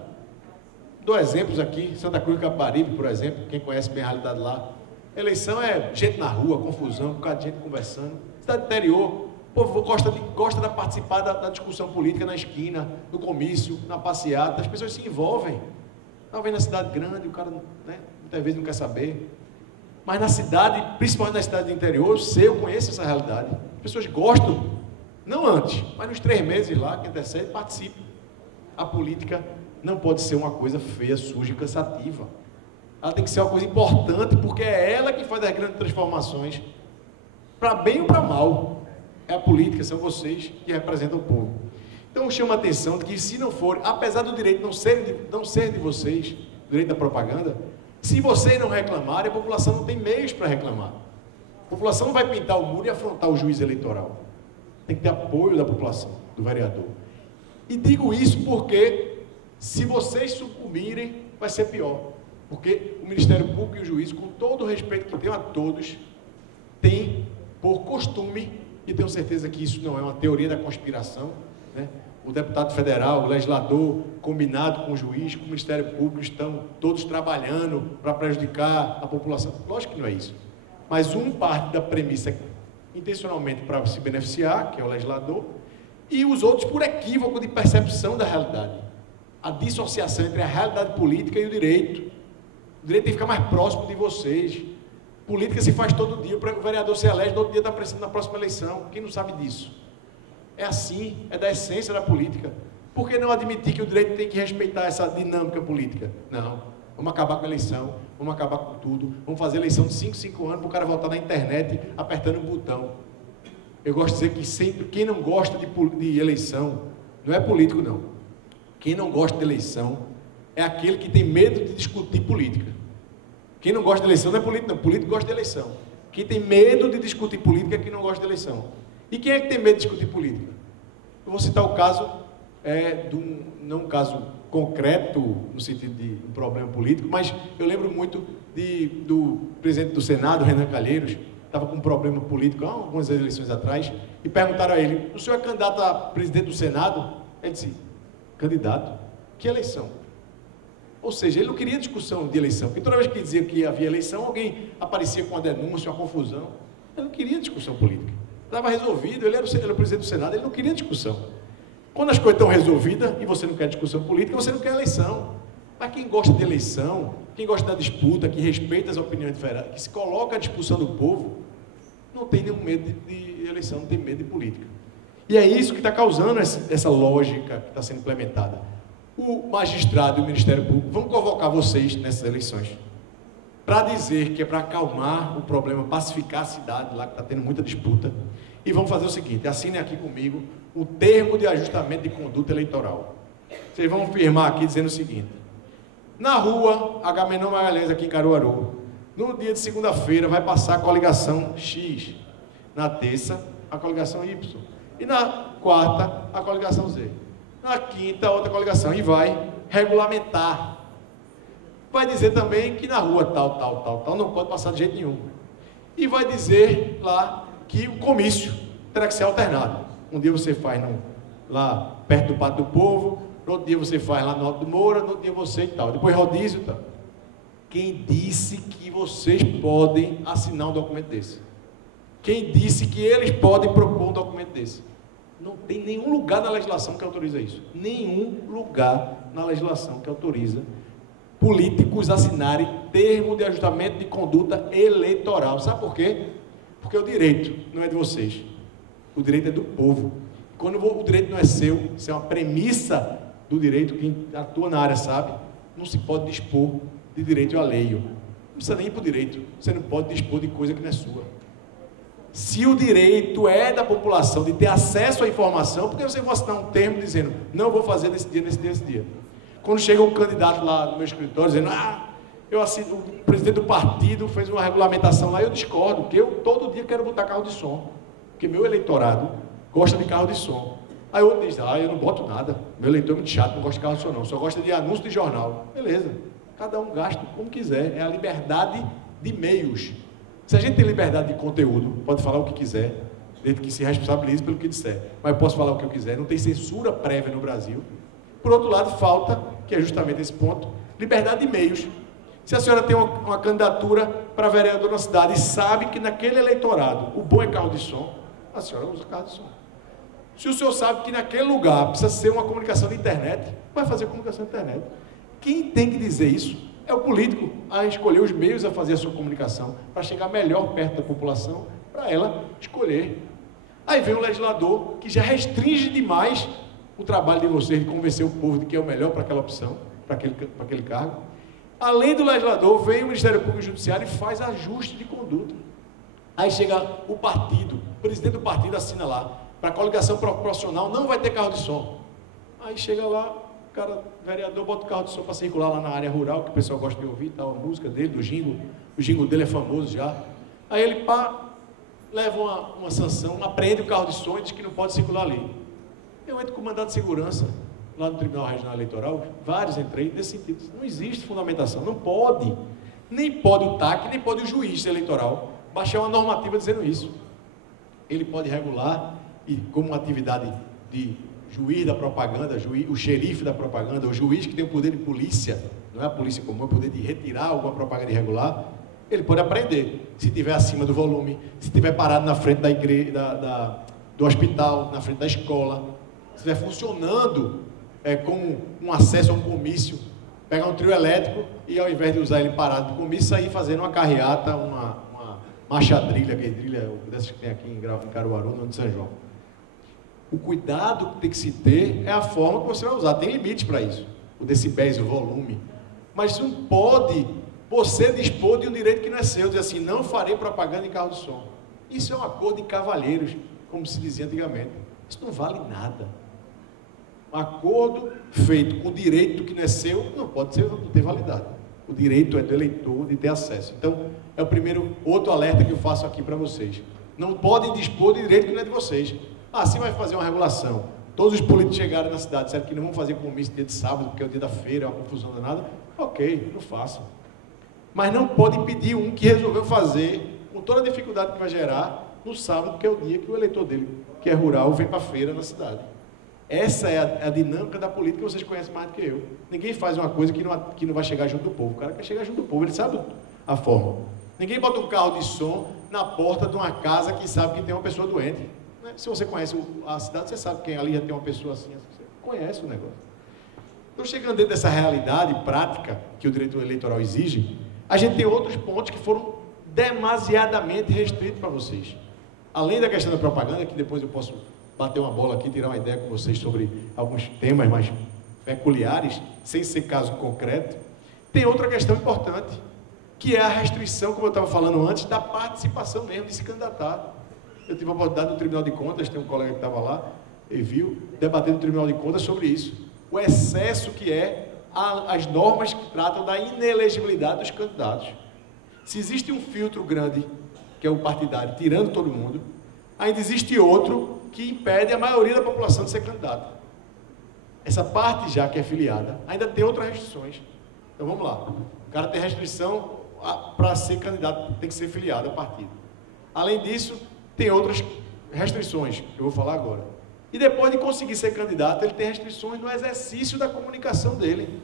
Dou exemplos aqui, Santa Cruz do Capibaribe, por exemplo, quem conhece bem a realidade lá. Eleição é gente na rua, confusão, um bocado de gente conversando. Cidade interior, o povo gosta de participar da discussão política na esquina, no comício, na passeata, as pessoas se envolvem. Talvez na cidade grande, o cara, né, muitas vezes não quer saber. Mas na cidade, principalmente na cidade do interior, eu conheço essa realidade. As pessoas gostam, não antes, mas nos 3 meses lá, que antecede, participam. A política não pode ser uma coisa feia, suja e cansativa. Ela tem que ser uma coisa importante, porque é ela que faz as grandes transformações, para bem ou para mal. É a política, são vocês que representam o povo. Então eu chamo a atenção de que se não for, apesar do direito não ser de vocês, o direito da propaganda, se vocês não reclamarem, a população não tem meios para reclamar. A população não vai pintar o muro e afrontar o juiz eleitoral. Tem que ter apoio da população, do vereador. E digo isso porque, se vocês sucumbirem, vai ser pior. Porque o Ministério Público e o juiz, com todo o respeito que tenho a todos, tem por costume, e tenho certeza que isso não é uma teoria da conspiração, né? O deputado federal, o legislador, combinado com o juiz, com o Ministério Público, estão todos trabalhando para prejudicar a população. Lógico que não é isso. Mas parte da premissa intencionalmente para se beneficiar, que é o legislador, e os outros por equívoco de percepção da realidade. A dissociação entre a realidade política e o direito. O direito tem que ficar mais próximo de vocês. Política se faz todo dia, o vereador se elege, no outro dia está aparecendo na próxima eleição. Quem não sabe disso? É assim, é da essência da política. Por que não admitir que o direito tem que respeitar essa dinâmica política? Não. Vamos acabar com a eleição, vamos acabar com tudo, vamos fazer eleição de 5 anos para o cara votar na internet apertando um botão. Eu gosto de dizer que sempre, quem não gosta de eleição, não é político não. Quem não gosta de eleição é aquele que tem medo de discutir política. Quem não gosta de eleição não é político não, político gosta de eleição. Quem tem medo de discutir política é quem não gosta de eleição. E quem é que tem medo de discutir política? Eu vou citar o caso, não um caso concreto, no sentido de um problema político, mas eu lembro muito do presidente do Senado, Renan Calheiros, estava com um problema político há algumas eleições atrás, e perguntaram a ele, o senhor é candidato a presidente do Senado? Ele disse, candidato? Que eleição? Ou seja, ele não queria discussão de eleição, porque toda vez que dizia que havia eleição, alguém aparecia com uma denúncia, uma confusão. Ele não queria discussão política. Estava resolvido, ele era o presidente do Senado, ele não queria discussão. Quando as coisas estão resolvidas e você não quer discussão política, você não quer eleição. Mas quem gosta de eleição, quem gosta da disputa, que respeita as opiniões diferentes, que se coloca à disposição do povo, não tem nenhum medo de eleição, não tem medo de política. E é isso que está causando essa lógica que está sendo implementada. O magistrado e o Ministério Público vão convocar vocês nessas eleições para dizer que é para acalmar o problema, pacificar a cidade lá que está tendo muita disputa, e vão fazer o seguinte, assinem aqui comigo o termo de ajustamento de conduta eleitoral. Vocês vão firmar aqui dizendo o seguinte, na rua Agamenon Magalhães, aqui em Caruaru, no dia de segunda-feira vai passar a coligação X, na terça a coligação Y, e na quarta a coligação Z, na quinta outra coligação, e vai regulamentar. Vai dizer também que na rua tal, não pode passar de jeito nenhum. E vai dizer lá que o comício terá que ser alternado. Um dia você faz lá perto do Pátio do Povo, no outro dia você faz lá no Alto do Moura, no outro dia você e tal. Depois rodízio e tal. Quem disse que vocês podem assinar um documento desse? Quem disse que eles podem propor um documento desse? Não tem nenhum lugar na legislação que autoriza isso. Nenhum lugar na legislação que autoriza políticos assinarem termo de ajustamento de conduta eleitoral. Sabe por quê? Porque o direito não é de vocês. O direito é do povo. Quando o direito não é seu, isso é uma premissa do direito, quem atua na área sabe, não se pode dispor de direito alheio. Não precisa nem ir para o direito. Você não pode dispor de coisa que não é sua. Se o direito é da população de ter acesso à informação, por que você vai assinar um termo dizendo, não vou fazer nesse dia, nesse dia, nesse dia? Quando chega um candidato lá no meu escritório dizendo, eu assino, o presidente do partido fez uma regulamentação lá, eu discordo, porque eu todo dia quero botar carro de som, porque meu eleitorado gosta de carro de som. Aí outro diz, eu não boto nada, meu eleitor é muito chato, não gosta de carro de som não, só gosta de anúncio de jornal. Beleza, cada um gasta como quiser, é a liberdade de meios. Se a gente tem liberdade de conteúdo, pode falar o que quiser, desde que se responsabilize pelo que disser, mas eu posso falar o que eu quiser, não tem censura prévia no Brasil. Por outro lado, falta, que é justamente esse ponto, liberdade de meios. Se a senhora tem uma candidatura para vereador na cidade e sabe que naquele eleitorado o bom é carro de som, a senhora usa carro de som. Se o senhor sabe que naquele lugar precisa ser uma comunicação de internet, vai fazer comunicação de internet. Quem tem que dizer isso é o político, a escolher os meios a fazer a sua comunicação, para chegar melhor perto da população, para ela escolher. Aí vem o legislador, que já restringe demais o trabalho de vocês de convencer o povo de que é o melhor para aquela opção, para aquele cargo. Além do legislador, vem o Ministério Público e Judiciário e faz ajuste de conduta. Aí chega o partido, o presidente do partido assina lá, para a coligação proporcional não vai ter carro de som. Aí chega lá, o cara, vereador, bota o carro de som para circular lá na área rural, que o pessoal gosta de ouvir, tal, a música dele, do jingle, o jingle dele é famoso já. Aí ele leva uma sanção, apreende o carro de som e diz que não pode circular ali. Eu entro com mandado de segurança lá no Tribunal Regional Eleitoral, vários entrei nesse sentido. Não existe fundamentação, não pode, nem pode o TAC, nem pode o juiz eleitoral baixar uma normativa dizendo isso. Ele pode regular, e como uma atividade de juiz da propaganda, o xerife da propaganda, o juiz que tem o poder de polícia, não é a polícia comum, é o poder de retirar alguma propaganda irregular, ele pode apreender, se estiver acima do volume, se estiver parado na frente da igreja, do hospital, na frente da escola, se estiver funcionando com um acesso a um comício, pegar um trio elétrico e ao invés de usar ele parado no comício, sair fazendo uma carreata, uma machadrilha, guedrilha, dessas que tem aqui em Caruaru, no de São João. O cuidado que tem que se ter é a forma que você vai usar. Tem limite para isso. O decibéis, o volume. Mas não pode você dispor de um direito que não é seu. Dizer assim, não farei propaganda em carro de som. Isso é um acordo de cavalheiros, como se dizia antigamente. Isso não vale nada. Um acordo feito com direito que não é seu, não pode ser, não ter validade. O direito é do eleitor de ter acesso. Então, é o primeiro, outro alerta que eu faço aqui para vocês. Não podem dispor de direito que não é de vocês. Assim vai fazer uma regulação. Todos os políticos chegaram na cidade, disseram que não vão fazer comício dia de sábado, porque é o dia da feira, é uma confusão danada. Ok, não façam. Mas não pode impedir um que resolveu fazer, com toda a dificuldade que vai gerar, no sábado, que é o dia que o eleitor dele, que é rural, vem para a feira na cidade. Essa é a dinâmica da política que vocês conhecem mais do que eu. Ninguém faz uma coisa que não vai chegar junto do povo. O cara quer chegar junto do povo, ele sabe a forma. Ninguém bota um carro de som na porta de uma casa que sabe que tem uma pessoa doente. Se você conhece a cidade, você sabe que ali já tem uma pessoa assim. Você conhece o negócio. Então, chegando dentro dessa realidade prática que o direito eleitoral exige, a gente tem outros pontos que foram demasiadamente restritos para vocês. Além da questão da propaganda, que depois eu posso bater uma bola aqui, tirar uma ideia com vocês sobre alguns temas mais peculiares, sem ser caso concreto, tem outra questão importante, que é a restrição, como eu estava falando antes, da participação mesmo de se candidatar. Eu tive a oportunidade no Tribunal de Contas, tem um colega que estava lá, e viu, debatendo no Tribunal de Contas sobre isso. O excesso que é as normas que tratam da inelegibilidade dos candidatos. Se existe um filtro grande, que é o partidário, tirando todo mundo, ainda existe outro que impede a maioria da população de ser candidata. Essa parte já que é filiada, ainda tem outras restrições. Então vamos lá. O cara tem restrição para ser candidato, tem que ser filiado ao partido. Além disso, tem outras restrições, que eu vou falar agora. E depois de conseguir ser candidato, ele tem restrições no exercício da comunicação dele.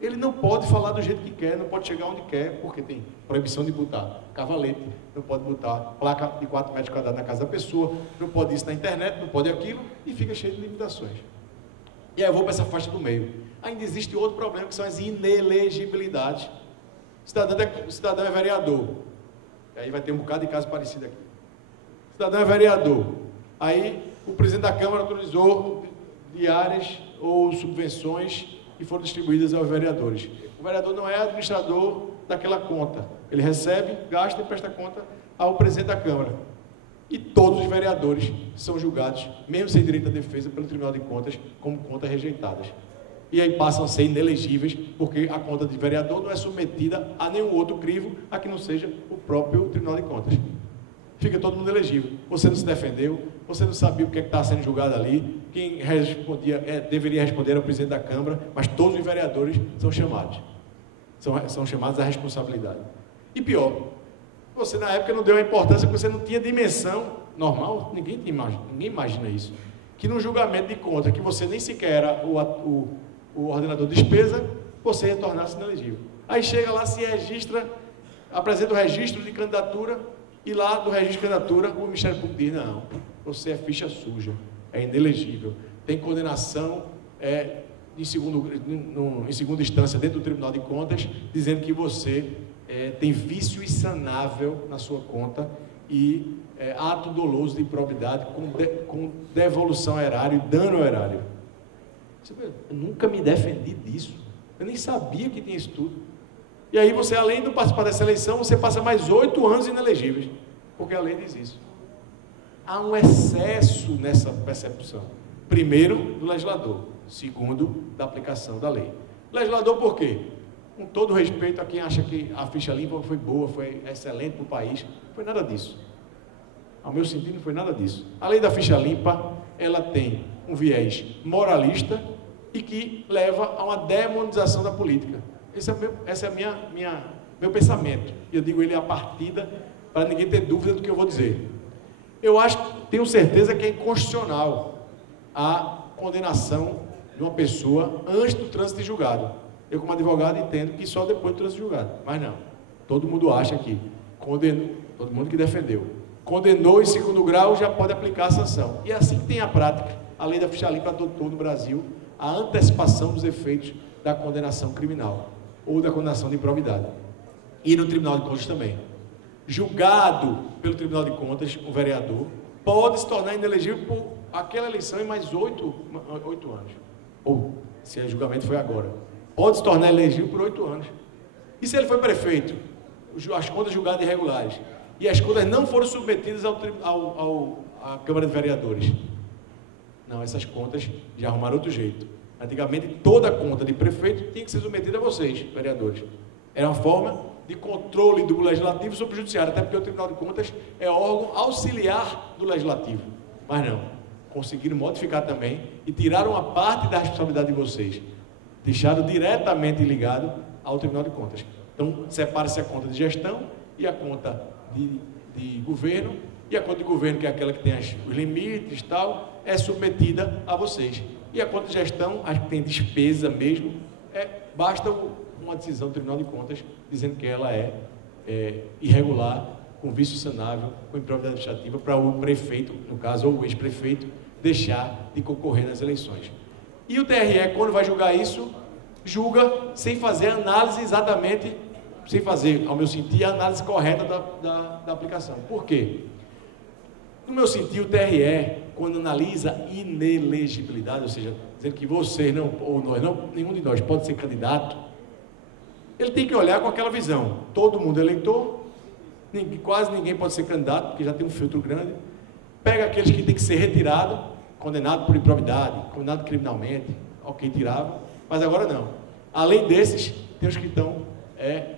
Ele não pode falar do jeito que quer, não pode chegar onde quer, porque tem proibição de botar cavalete, não pode botar placa de 4 metros quadrados na casa da pessoa, não pode isso na internet, não pode aquilo, e fica cheio de limitações. E aí eu vou para essa faixa do meio. Ainda existe outro problema, que são as inelegibilidades. O cidadão é vereador. E aí vai ter um bocado de caso parecido aqui. O cidadão é vereador. Aí o presidente da Câmara autorizou diárias ou subvenções que foram distribuídas aos vereadores. O vereador não é administrador daquela conta. Ele recebe, gasta e presta conta ao presidente da Câmara. E todos os vereadores são julgados, mesmo sem direito à defesa, pelo Tribunal de Contas, como contas rejeitadas. E aí passam a ser inelegíveis, porque a conta de vereador não é submetida a nenhum outro crivo, a que não seja o próprio Tribunal de Contas. Fica todo mundo elegível. Você não se defendeu, você não sabia o que está sendo julgado ali, quem deveria responder era o presidente da Câmara, mas todos os vereadores são chamados. São chamados à responsabilidade. E pior, você na época não deu a importância porque você não tinha dimensão normal, ninguém imagina isso, que num julgamento de conta que você nem sequer era o ordenador de despesa, você retornasse inelegível. Aí chega lá, se registra, apresenta o registro de candidatura, e lá do registro de candidatura, o Ministério Público diz, não, você é ficha suja, é inelegível, tem condenação em segunda instância dentro do Tribunal de Contas, dizendo que você tem vício insanável na sua conta e ato doloso de improbidade com devolução ao erário e dano ao erário. Eu nunca me defendi disso, eu nem sabia que tinha isso tudo. E aí você, além de participar dessa eleição, você passa mais 8 anos inelegíveis, porque a lei diz isso. Há um excesso nessa percepção. Primeiro, do legislador. Segundo, da aplicação da lei. Legislador por quê? Com todo respeito a quem acha que a ficha limpa foi boa, foi excelente para o país, não foi nada disso. Ao meu sentido, não foi nada disso. A lei da ficha limpa, ela tem um viés moralista e que leva a uma demonização da política. Esse é meu pensamento. E eu digo ele a partida, para ninguém ter dúvida do que eu vou dizer. Eu tenho certeza que é inconstitucional a condenação de uma pessoa antes do trânsito de julgado. Eu, como advogado, entendo que só depois do trânsito de julgado. Mas não. Todo mundo acha que condenou, todo mundo que defendeu. Condenou em segundo grau, já pode aplicar a sanção. E é assim que tem a prática. A lei da ficha limpa adotou no Brasil a antecipação dos efeitos da condenação criminal ou da condenação de improbidade. E no Tribunal de Contas também. Julgado pelo Tribunal de Contas, um vereador pode se tornar inelegível por aquela eleição em mais 8 anos. Ou, se o julgamento foi agora, pode se tornar elegível por 8 anos. E se ele foi prefeito, as contas julgadas irregulares, e as contas não foram submetidas à Câmara de Vereadores? Não, essas contas já arrumaram outro jeito. Antigamente, toda conta de prefeito tinha que ser submetida a vocês, vereadores. Era uma forma de controle do Legislativo sobre o Judiciário, até porque o Tribunal de Contas é órgão auxiliar do Legislativo. Mas não, conseguiram modificar também e tiraram uma parte da responsabilidade de vocês. Deixaram diretamente ligado ao Tribunal de Contas. Então, separa-se a conta de gestão e a conta de governo, e a conta de governo, que é aquela que tem os limites e tal, é submetida a vocês. E a conta de gestão, a que tem despesa mesmo, basta uma decisão do Tribunal de Contas dizendo que ela é irregular, com vício sanável, com improbidade administrativa, para o prefeito, no caso, ou o ex-prefeito, deixar de concorrer nas eleições. E o TRE, quando vai julgar isso, julga sem fazer a análise exatamente, sem fazer, ao meu sentir, a análise correta da aplicação. Por quê? No meu sentir, o TRE, quando analisa inelegibilidade, ou seja, dizendo que vocês não, ou nós não, nenhum de nós pode ser candidato, ele tem que olhar com aquela visão. Todo mundo é eleitor, quase ninguém pode ser candidato, porque já tem um filtro grande. Pega aqueles que tem que ser retirado, condenado por improbidade, condenado criminalmente, ok, tirava, mas agora não. Além desses, tem os que estão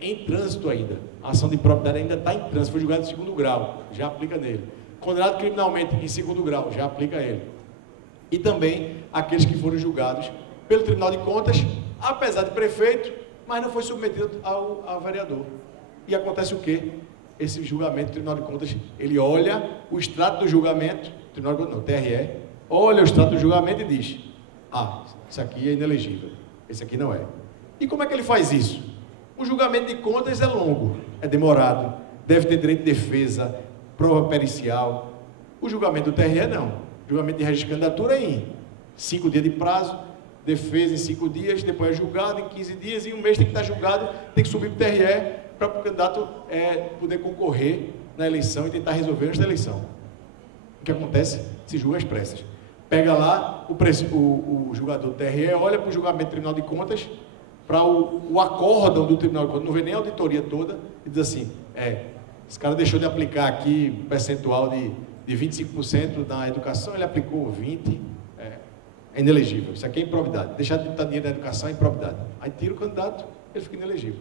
em trânsito ainda. A ação de improbidade ainda está em trânsito, foi julgado em 2º grau, já aplica nele. Condenado criminalmente em 2º grau, já aplica ele. E também aqueles que foram julgados pelo Tribunal de Contas, apesar de prefeito, mas não foi submetido ao vereador. E acontece o quê? Esse julgamento, o Tribunal de Contas, ele olha o extrato do julgamento, o TRE, olha o extrato do julgamento e diz: isso aqui é inelegível, esse aqui não é. E como é que ele faz isso? O julgamento de contas é longo, é demorado, deve ter direito de defesa, prova pericial. O julgamento do TRE não. O julgamento de registro de candidatura é em 5 dias de prazo, defesa em 5 dias, depois é julgado em 15 dias, e um mês tem que estar julgado, tem que subir para o TRE para o candidato poder concorrer na eleição e tentar resolver antes da eleição. O que acontece? Se julga às pressas. Pega lá, o julgador do TRE olha para o julgamento do Tribunal de Contas, para o acórdão do Tribunal de Contas, não vê nem a auditoria toda, e diz assim: esse cara deixou de aplicar aqui um percentual de 25% na educação, ele aplicou 20%, é inelegível. Isso aqui é improbidade. Deixar de botar dinheiro na educação é improbidade. Aí tira o candidato, ele fica inelegível.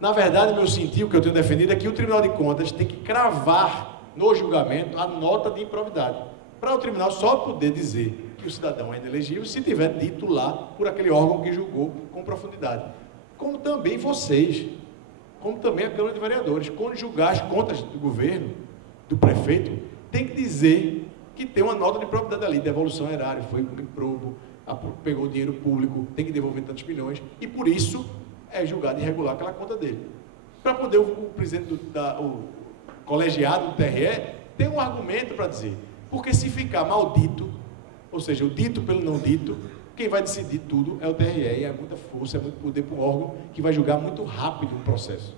Na verdade, meu sentido, o que eu tenho defendido é que o Tribunal de Contas tem que cravar no julgamento a nota de improbidade, para o tribunal só poder dizer que o cidadão é inelegível se tiver dito lá por aquele órgão que julgou com profundidade. Como também vocês, como também a Câmara de Vereadores, quando julgar as contas do governo, do prefeito, tem que dizer que tem uma nota de improbidade ali, devolução erária, foi improbo, pegou dinheiro público, tem que devolver tantos milhões, e por isso é julgado irregular aquela conta dele. Para poder o presidente o colegiado do TRE ter um argumento para dizer, porque se ficar maldito, ou seja, o dito pelo não dito, quem vai decidir tudo é o TRE, e é muita força, é muito poder para um órgão que vai julgar muito rápido o processo.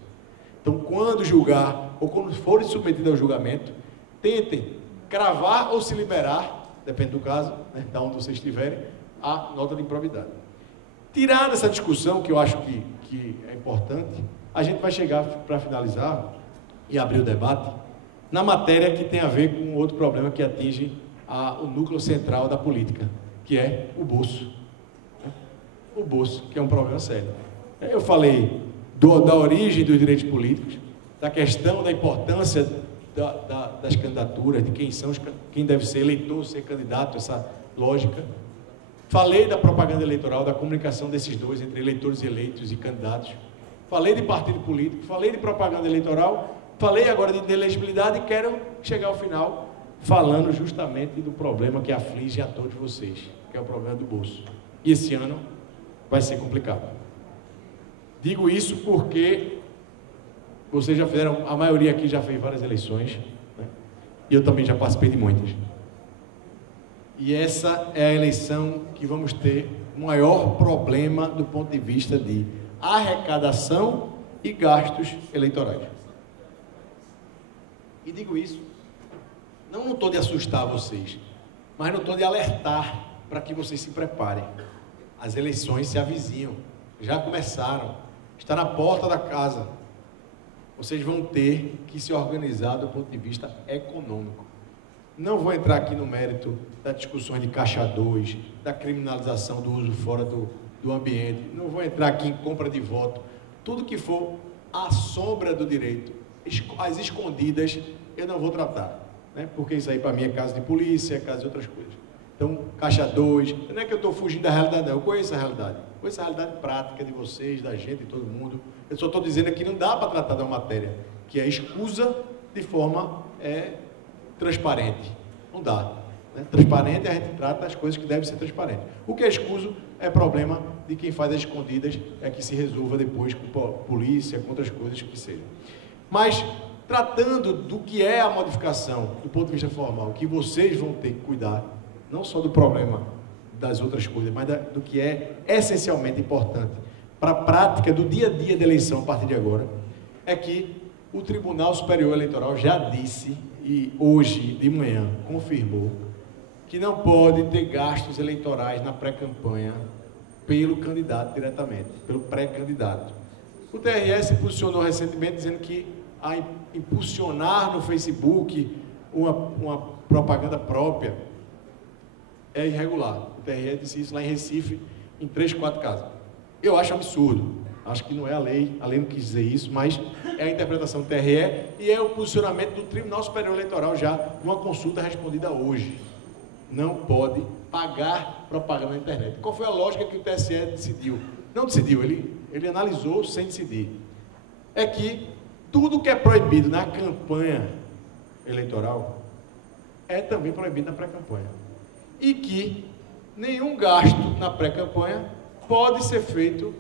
Então, quando julgar, ou quando forem submetidos ao julgamento, tentem cravar ou se liberar, depende do caso, da onde vocês estiverem, a nota de improbidade. Tirada essa discussão, que eu acho que é importante, a gente vai chegar para finalizar e abrir o debate na matéria que tem a ver com outro problema que atinge o núcleo central da política, que é o bolso. O bolso, que é um problema sério. Eu falei da origem dos direitos políticos, da questão da importância das candidaturas, de quem deve ser eleitor, ser candidato, essa lógica. Falei da propaganda eleitoral, da comunicação desses dois, entre eleitores eleitos e candidatos. Falei de partido político, falei de propaganda eleitoral, falei agora de inelegibilidade e quero chegar ao final falando justamente do problema que aflige a todos vocês, que é o problema do bolso. E esse ano vai ser complicado. Digo isso porque vocês já fizeram, a maioria aqui já fez várias eleições, né? E eu também já participei de muitas. E essa é a eleição que vamos ter o maior problema do ponto de vista de arrecadação e gastos eleitorais. E digo isso, não estou de assustar vocês, Mas no tom de alertar para que vocês se preparem. As eleições se avizinham, já começaram, está na porta da casa. Vocês vão ter que se organizar do ponto de vista econômico. Não vou entrar aqui no mérito das discussões de Caixa 2, da criminalização do uso fora do ambiente, não vou entrar aqui em compra de voto. Tudo que for à sombra do direito, as escondidas, eu não vou tratar, né? Porque isso aí para mim é caso de polícia, é caso de outras coisas. Então, Caixa 2, não é que eu estou fugindo da realidade, não, eu conheço a realidade. Conheço a realidade prática de vocês, da gente, de todo mundo. Eu só estou dizendo que não dá para tratar da matéria que é escusa de forma transparente. Não dá. Né? Transparente, a gente trata das coisas que devem ser transparentes. O que é escuso é problema de quem faz as escondidas, é que se resolva depois com polícia, com outras coisas que sejam. Mas, tratando do que é a modificação, do ponto de vista formal, que vocês vão ter que cuidar, não só do problema das outras coisas, mas do que é essencialmente importante para a prática do dia a dia da eleição a partir de agora, é que o Tribunal Superior Eleitoral já disse, e hoje de manhã confirmou, que não pode ter gastos eleitorais na pré-campanha pelo candidato diretamente, pelo pré-candidato. O TRE se posicionou recentemente dizendo que a impulsionar no Facebook uma propaganda própria é irregular. O TRE disse isso lá em Recife, em 3, 4 casos. Eu acho absurdo. Acho que não é a lei não quis dizer isso, mas é a interpretação do TRE e é o posicionamento do Tribunal Superior Eleitoral já numa consulta respondida hoje. Não pode pagar propaganda na internet. Qual foi a lógica que o TSE decidiu? Não decidiu, ele analisou sem decidir. É que tudo que é proibido na campanha eleitoral é também proibido na pré-campanha. E que nenhum gasto na pré-campanha pode ser feito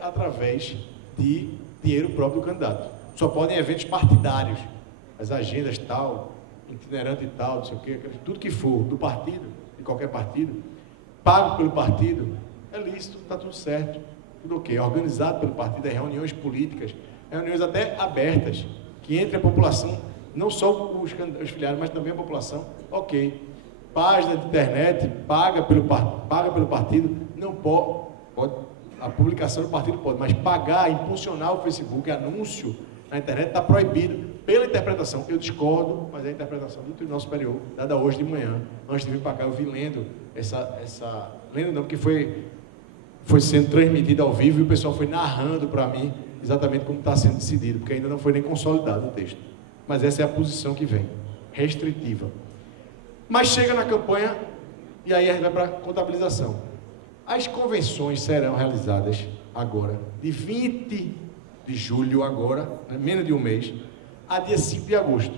através de dinheiro próprio do candidato. Só podem eventos partidários, as agendas tal, itinerante e tal, não sei o quê, tudo que for do partido, de qualquer partido, pago pelo partido, é lícito, está tudo certo, tudo ok, organizado pelo partido, reuniões políticas, reuniões até abertas, que entre a população, não só os filiados, mas também a população, ok. Página de internet, paga pelo partido, não pode, a publicação do partido pode, mas pagar, impulsionar o Facebook, anúncio na internet, está proibido pela interpretação. Eu discordo, mas é a interpretação do Tribunal Superior, dada hoje de manhã. Antes de vir para cá, eu vi lendo lendo não, porque foi sendo transmitido ao vivo e o pessoal foi narrando para mim exatamente como está sendo decidido, porque ainda não foi nem consolidado o texto. Mas essa é a posição que vem, restritiva. Mas chega na campanha e aí a gente vai para a contabilização. As convenções serão realizadas agora, de 20 de julho agora, né, menos de um mês, a dia 5 de agosto.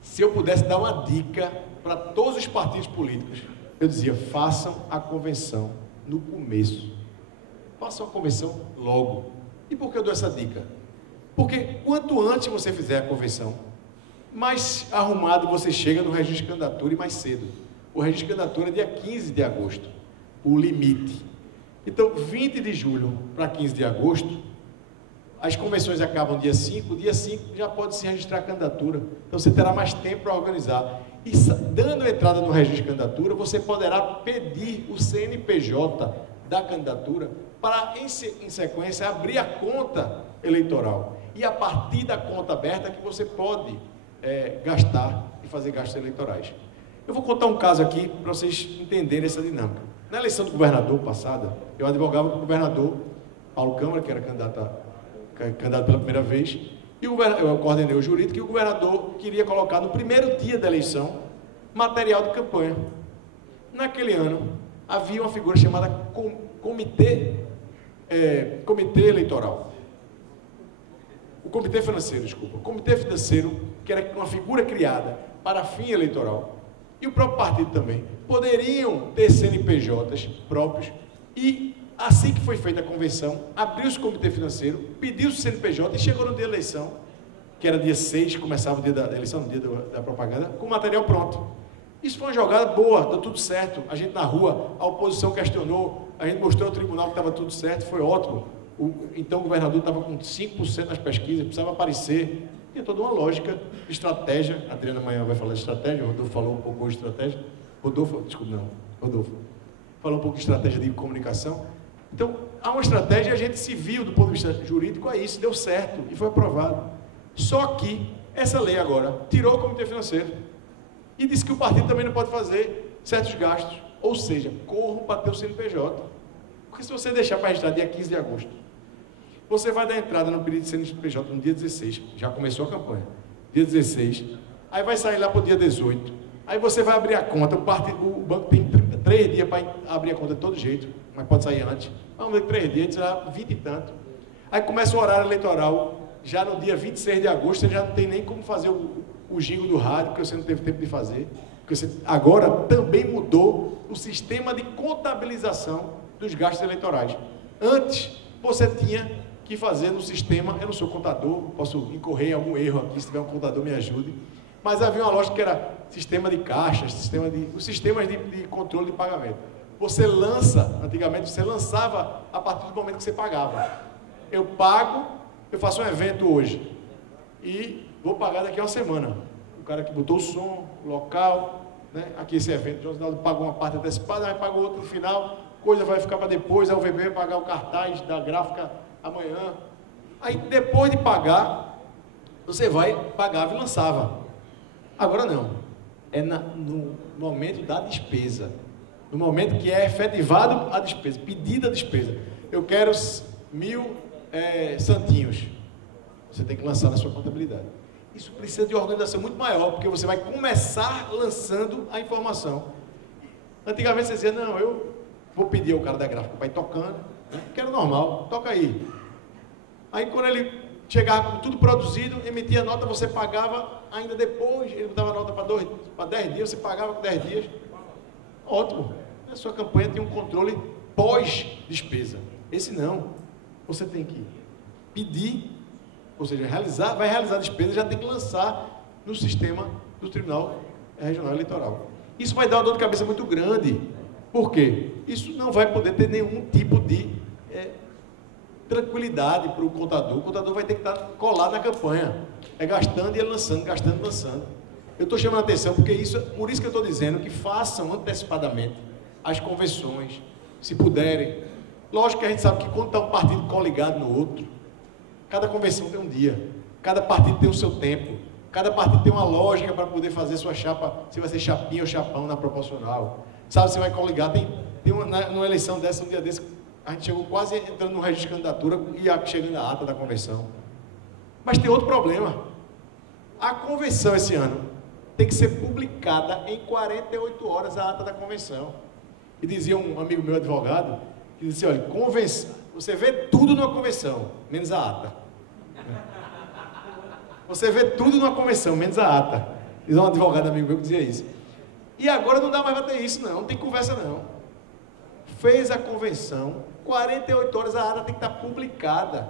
Se eu pudesse dar uma dica para todos os partidos políticos, eu dizia, façam a convenção no começo. Façam a convenção logo. E por que eu dou essa dica? Porque quanto antes você fizer a convenção, mais arrumado você chega no registro de candidatura e mais cedo. O registro de candidatura é dia 15 de agosto, o limite. Então, 20 de julho para 15 de agosto, as convenções acabam dia 5 já pode se registrar a candidatura. Então, você terá mais tempo para organizar. E dando entrada no registro de candidatura, você poderá pedir o CNPJ da candidatura para, em sequência, abrir a conta eleitoral. E a partir da conta aberta que você pode gastar e fazer gastos eleitorais. Eu vou contar um caso aqui para vocês entenderem essa dinâmica. Na eleição do governador passada, eu advogava com o governador Paulo Câmara, que era candidato pela primeira vez, e eu coordenei o jurídico, e o governador queria colocar no primeiro dia da eleição material de campanha. Naquele ano, havia uma figura chamada comitê eleitoral. O comitê financeiro, desculpa. O comitê financeiro, que era uma figura criada para fim eleitoral, e o próprio partido também, poderiam ter CNPJs próprios, e assim que foi feita a convenção, abriu-se o comitê financeiro, pediu-se o CNPJ e chegou no dia da eleição, que era dia 6, começava o dia da eleição, no dia da propaganda, com o material pronto. Isso foi uma jogada boa, deu tudo certo. A gente na rua, a oposição questionou, a gente mostrou ao tribunal que estava tudo certo, foi ótimo. Então o governador estava com 5% nas pesquisas, precisava aparecer, Tinha toda uma lógica de estratégia. A Adriana amanhã vai falar de estratégia, o Rodolfo falou um pouco hoje de estratégia. Rodolfo falou um pouco de estratégia de comunicação. Então, há uma estratégia e a gente se viu do ponto de vista jurídico a isso, deu certo e foi aprovado. Só que essa lei agora tirou o Comitê Financeiro e disse que o partido também não pode fazer certos gastos, ou seja, corram para ter o CNPJ. Porque se você deixar para registrar dia 15 de agosto, você vai dar entrada no pedido de CNPJ no dia 16, já começou a campanha, dia 16, aí vai sair lá para o dia 18, aí você vai abrir a conta, o banco tem 3 dias para abrir a conta de todo jeito, mas pode sair antes, vamos ver 3 dias, será 20 e tanto, aí começa o horário eleitoral, já no dia 26 de agosto, você já não tem nem como fazer o jingle do rádio, porque você não teve tempo de fazer, porque você agora também mudou o sistema de contabilização dos gastos eleitorais. Antes, você tinha que fazer no sistema, eu não sou contador, posso incorrer em algum erro aqui, se tiver um contador me ajude, mas havia uma lógica que era sistema de caixas, os sistemas de controle de pagamento. Você lança, antigamente você lançava a partir do momento que você pagava. Eu pago, eu faço um evento hoje e vou pagar daqui a uma semana. O cara que botou o som, o local, né? Aqui esse evento, o Josinaldo pagou uma parte antecipada, vai pagar outra no final, coisa vai ficar para depois, a UVB vai pagar o cartaz da gráfica amanhã. Aí depois de pagar, você vai, pagava e lançava. Agora não, é no momento da despesa, no momento que é efetivado a despesa, pedida a despesa. Eu quero 1000 santinhos, você tem que lançar na sua contabilidade. Isso precisa de uma organização muito maior, porque você vai começar lançando a informação. Antigamente você dizia, não, eu vou pedir ao cara da gráfica para ir tocando, né? Que era normal, toca aí. Aí quando ele chegava com tudo produzido, emitia a nota, você pagava ainda depois, ele dava a nota para 10 dias, você pagava com 10 dias. Ótimo. A sua campanha tem um controle pós-despesa. Esse não. Você tem que pedir, ou seja, vai realizar a despesa, já tem que lançar no sistema do Tribunal Regional Eleitoral. Isso vai dar uma dor de cabeça muito grande. Por quê? Isso não vai poder ter nenhum tipo de tranquilidade para o contador. O contador vai ter que estar colado na campanha. É gastando e lançando, gastando e lançando. Eu estou chamando a atenção porque por isso que eu estou dizendo que façam antecipadamente as convenções, se puderem. Lógico que a gente sabe que quando está um partido coligado no outro, cada convenção tem um dia, cada partido tem o seu tempo, cada partido tem uma lógica para poder fazer sua chapa, se vai ser chapinha ou chapão na proporcional. Sabe se vai coligar, tem numa eleição dessa, um dia desse, a gente chegou quase entrando no registro de candidatura e chegando à ata da convenção. Mas tem outro problema. A convenção esse ano tem que ser publicada em 48 horas a ata da convenção. E dizia um amigo meu advogado, que dizia, olha, convenção, você vê tudo numa convenção, menos a ata. Você vê tudo numa convenção, menos a ata. Diz um advogado amigo meu que dizia isso. E agora não dá mais para ter isso, não tem conversa não. Fez a convenção, 48 horas a ata tem que estar publicada.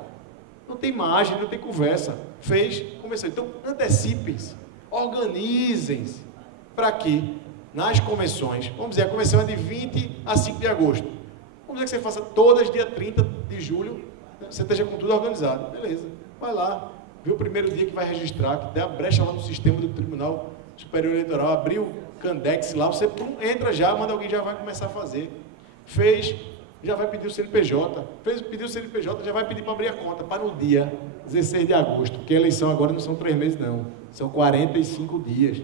Não tem margem, não tem conversa. Fez, convenção. Então, antecipem-se, organizem-se, para que nas convenções, vamos dizer, a convenção é de 20 a 5 de agosto. Vamos dizer que você faça todas dia 30 de julho, você esteja com tudo organizado. Beleza, vai lá, vê o primeiro dia que vai registrar, que der a brecha lá no sistema do Tribunal Superior Eleitoral, abriu o Candex lá, você entra já, manda alguém, já vai começar a fazer. Fez, já vai pedir o CNPJ. Pediu o CNPJ, já vai pedir para abrir a conta, para no dia 16 de agosto, porque a eleição agora não são 3 meses não, são 45 dias.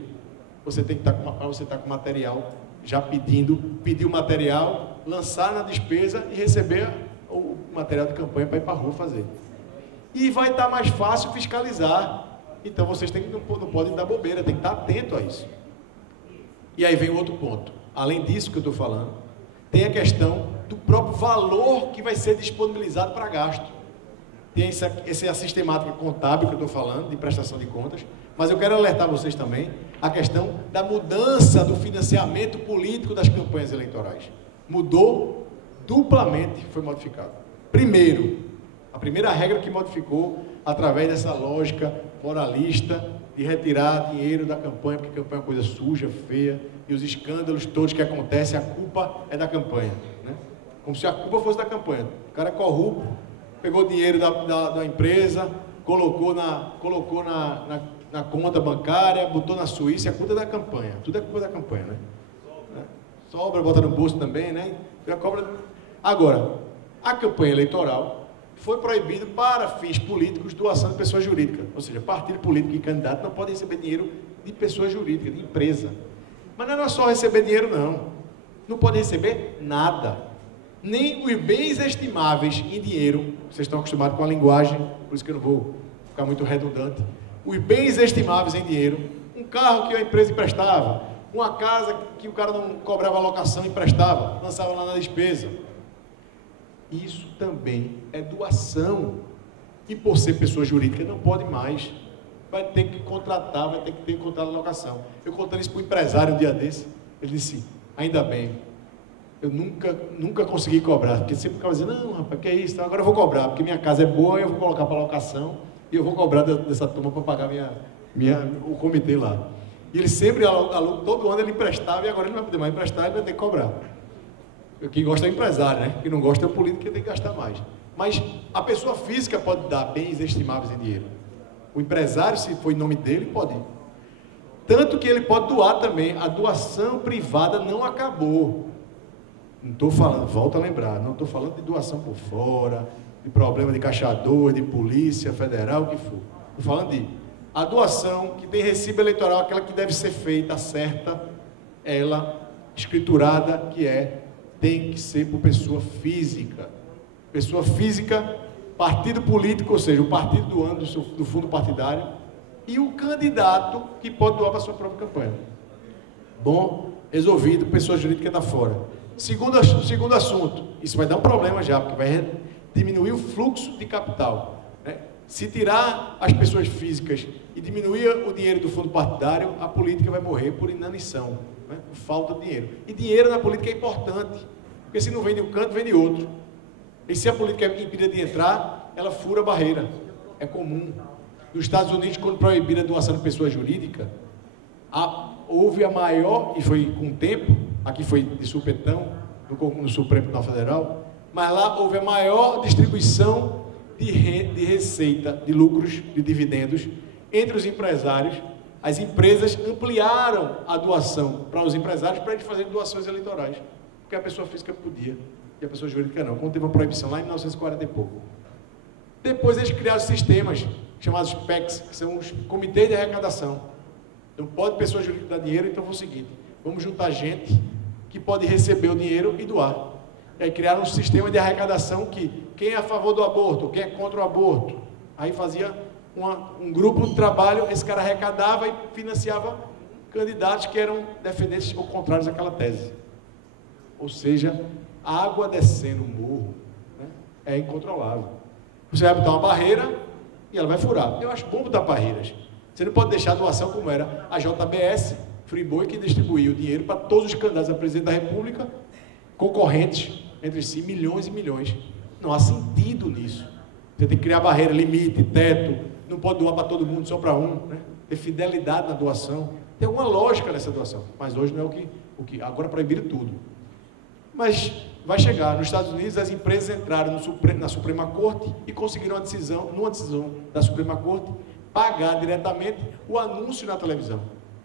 Você tem que estar com material, já pedir o material, lançar na despesa e receber o material de campanha para ir para a rua fazer. E vai estar mais fácil fiscalizar. Então vocês não podem dar bobeira, tem que estar atento a isso. E aí vem o outro ponto. Além disso que eu estou falando, tem a questão do próprio valor que vai ser disponibilizado para gasto. Tem essa sistemática contábil que eu estou falando, de prestação de contas, mas eu quero alertar vocês também a questão da mudança do financiamento político das campanhas eleitorais. Mudou duplamente, foi modificado. Primeiro, a primeira regra que modificou, através dessa lógica moralista de retirar dinheiro da campanha, porque a campanha é uma coisa suja, feia, e os escândalos todos que acontecem, a culpa é da campanha, né? Como se a culpa fosse da campanha. O cara é corrupto, pegou dinheiro da empresa, colocou na conta bancária, botou na Suíça, é culpa da campanha. Tudo é culpa da campanha, né? Sobra, bota no bolso também, né? Agora, a campanha eleitoral foi proibido para fins políticos doação de pessoa jurídica. Ou seja, partido político e candidato não podem receber dinheiro de pessoa jurídica, de empresa. Mas não é só receber dinheiro, não. Não pode receber nada. Nem os bens estimáveis em dinheiro. Vocês estão acostumados com a linguagem, por isso que eu não vou ficar muito redundante. Os bens estimáveis em dinheiro, um carro que a empresa emprestava, uma casa que o cara não cobrava locação e emprestava, lançava lá na despesa. Isso também é doação. E por ser pessoa jurídica, não pode mais. Vai ter que contratar, vai ter que ter contrato de locação. Eu contando isso para o empresário um dia desse, ele disse, ainda bem, eu nunca consegui cobrar, porque sempre ficava dizendo, não, rapaz, que é isso? Então, agora eu vou cobrar, porque minha casa é boa, eu vou colocar para locação, e eu vou cobrar dessa turma para pagar o comitê lá. E ele sempre, todo ano ele emprestava, e agora ele não vai poder mais emprestar, ele vai ter que cobrar. Quem gosta é o empresário, né? Quem não gosta é o político, que tem que gastar mais. Mas a pessoa física pode dar bens estimáveis em dinheiro. O empresário, se for em nome dele, pode ir. Tanto que ele pode doar também. A doação privada não acabou. Não estou falando, volta a lembrar, não estou falando de doação por fora, de problema de caixador, de polícia federal, o que for. Estou falando de a doação que tem recibo eleitoral, aquela que deve ser feita, certa, ela, escriturada, tem que ser por pessoa física. Pessoa física, partido político, ou seja, o partido doando do fundo partidário, e o candidato que pode doar para a sua própria campanha. Bom, resolvido, pessoa jurídica está fora. Segundo assunto, isso vai dar um problema já, porque vai diminuir o fluxo de capital, né? Se tirar as pessoas físicas e diminuir o dinheiro do fundo partidário, a política vai morrer por inanição, né? Por falta de dinheiro. E dinheiro na política é importante, porque se não vem de um canto, vem de outro. E se a política é impedida de entrar, ela fura a barreira. É comum. Nos Estados Unidos, quando proibiram a doação de pessoa jurídica, houve a maior, e foi com o tempo, aqui foi de supetão, no Supremo Tribunal Federal, mas lá houve a maior distribuição de receita, de lucros, de dividendos, entre os empresários. As empresas ampliaram a doação para os empresários para eles fazerem doações eleitorais, porque a pessoa física podia, e a pessoa jurídica não, quando teve uma proibição lá em 1940 e pouco. Depois eles criaram sistemas chamados PECs, que são os comitês de arrecadação. Não pode pessoa jurídica dar dinheiro, então foi o seguinte, vamos juntar gente que pode receber o dinheiro e doar. E aí criaram um sistema de arrecadação que quem é a favor do aborto, quem é contra o aborto, aí fazia um grupo de trabalho, esse cara arrecadava e financiava candidatos que eram defendentes ou contrários àquela tese. Ou seja, a água descendo o morro, né, é incontrolável. Você vai botar uma barreira e ela vai furar. Eu acho bom botar barreiras. Você não pode deixar a doação como era a JBS, Friboi, que distribuía o dinheiro para todos os candidatos a presidente da República, concorrentes entre si, milhões e milhões. Não há sentido nisso. Você tem que criar barreira, limite, teto, não pode doar para todo mundo, só para um, né? Ter fidelidade na doação. Tem alguma lógica nessa doação, mas hoje não é o que agora proibiram tudo. Mas vai chegar. Nos Estados Unidos, as empresas entraram na Suprema Corte e conseguiram numa decisão da Suprema Corte, pagar diretamente o anúncio na televisão.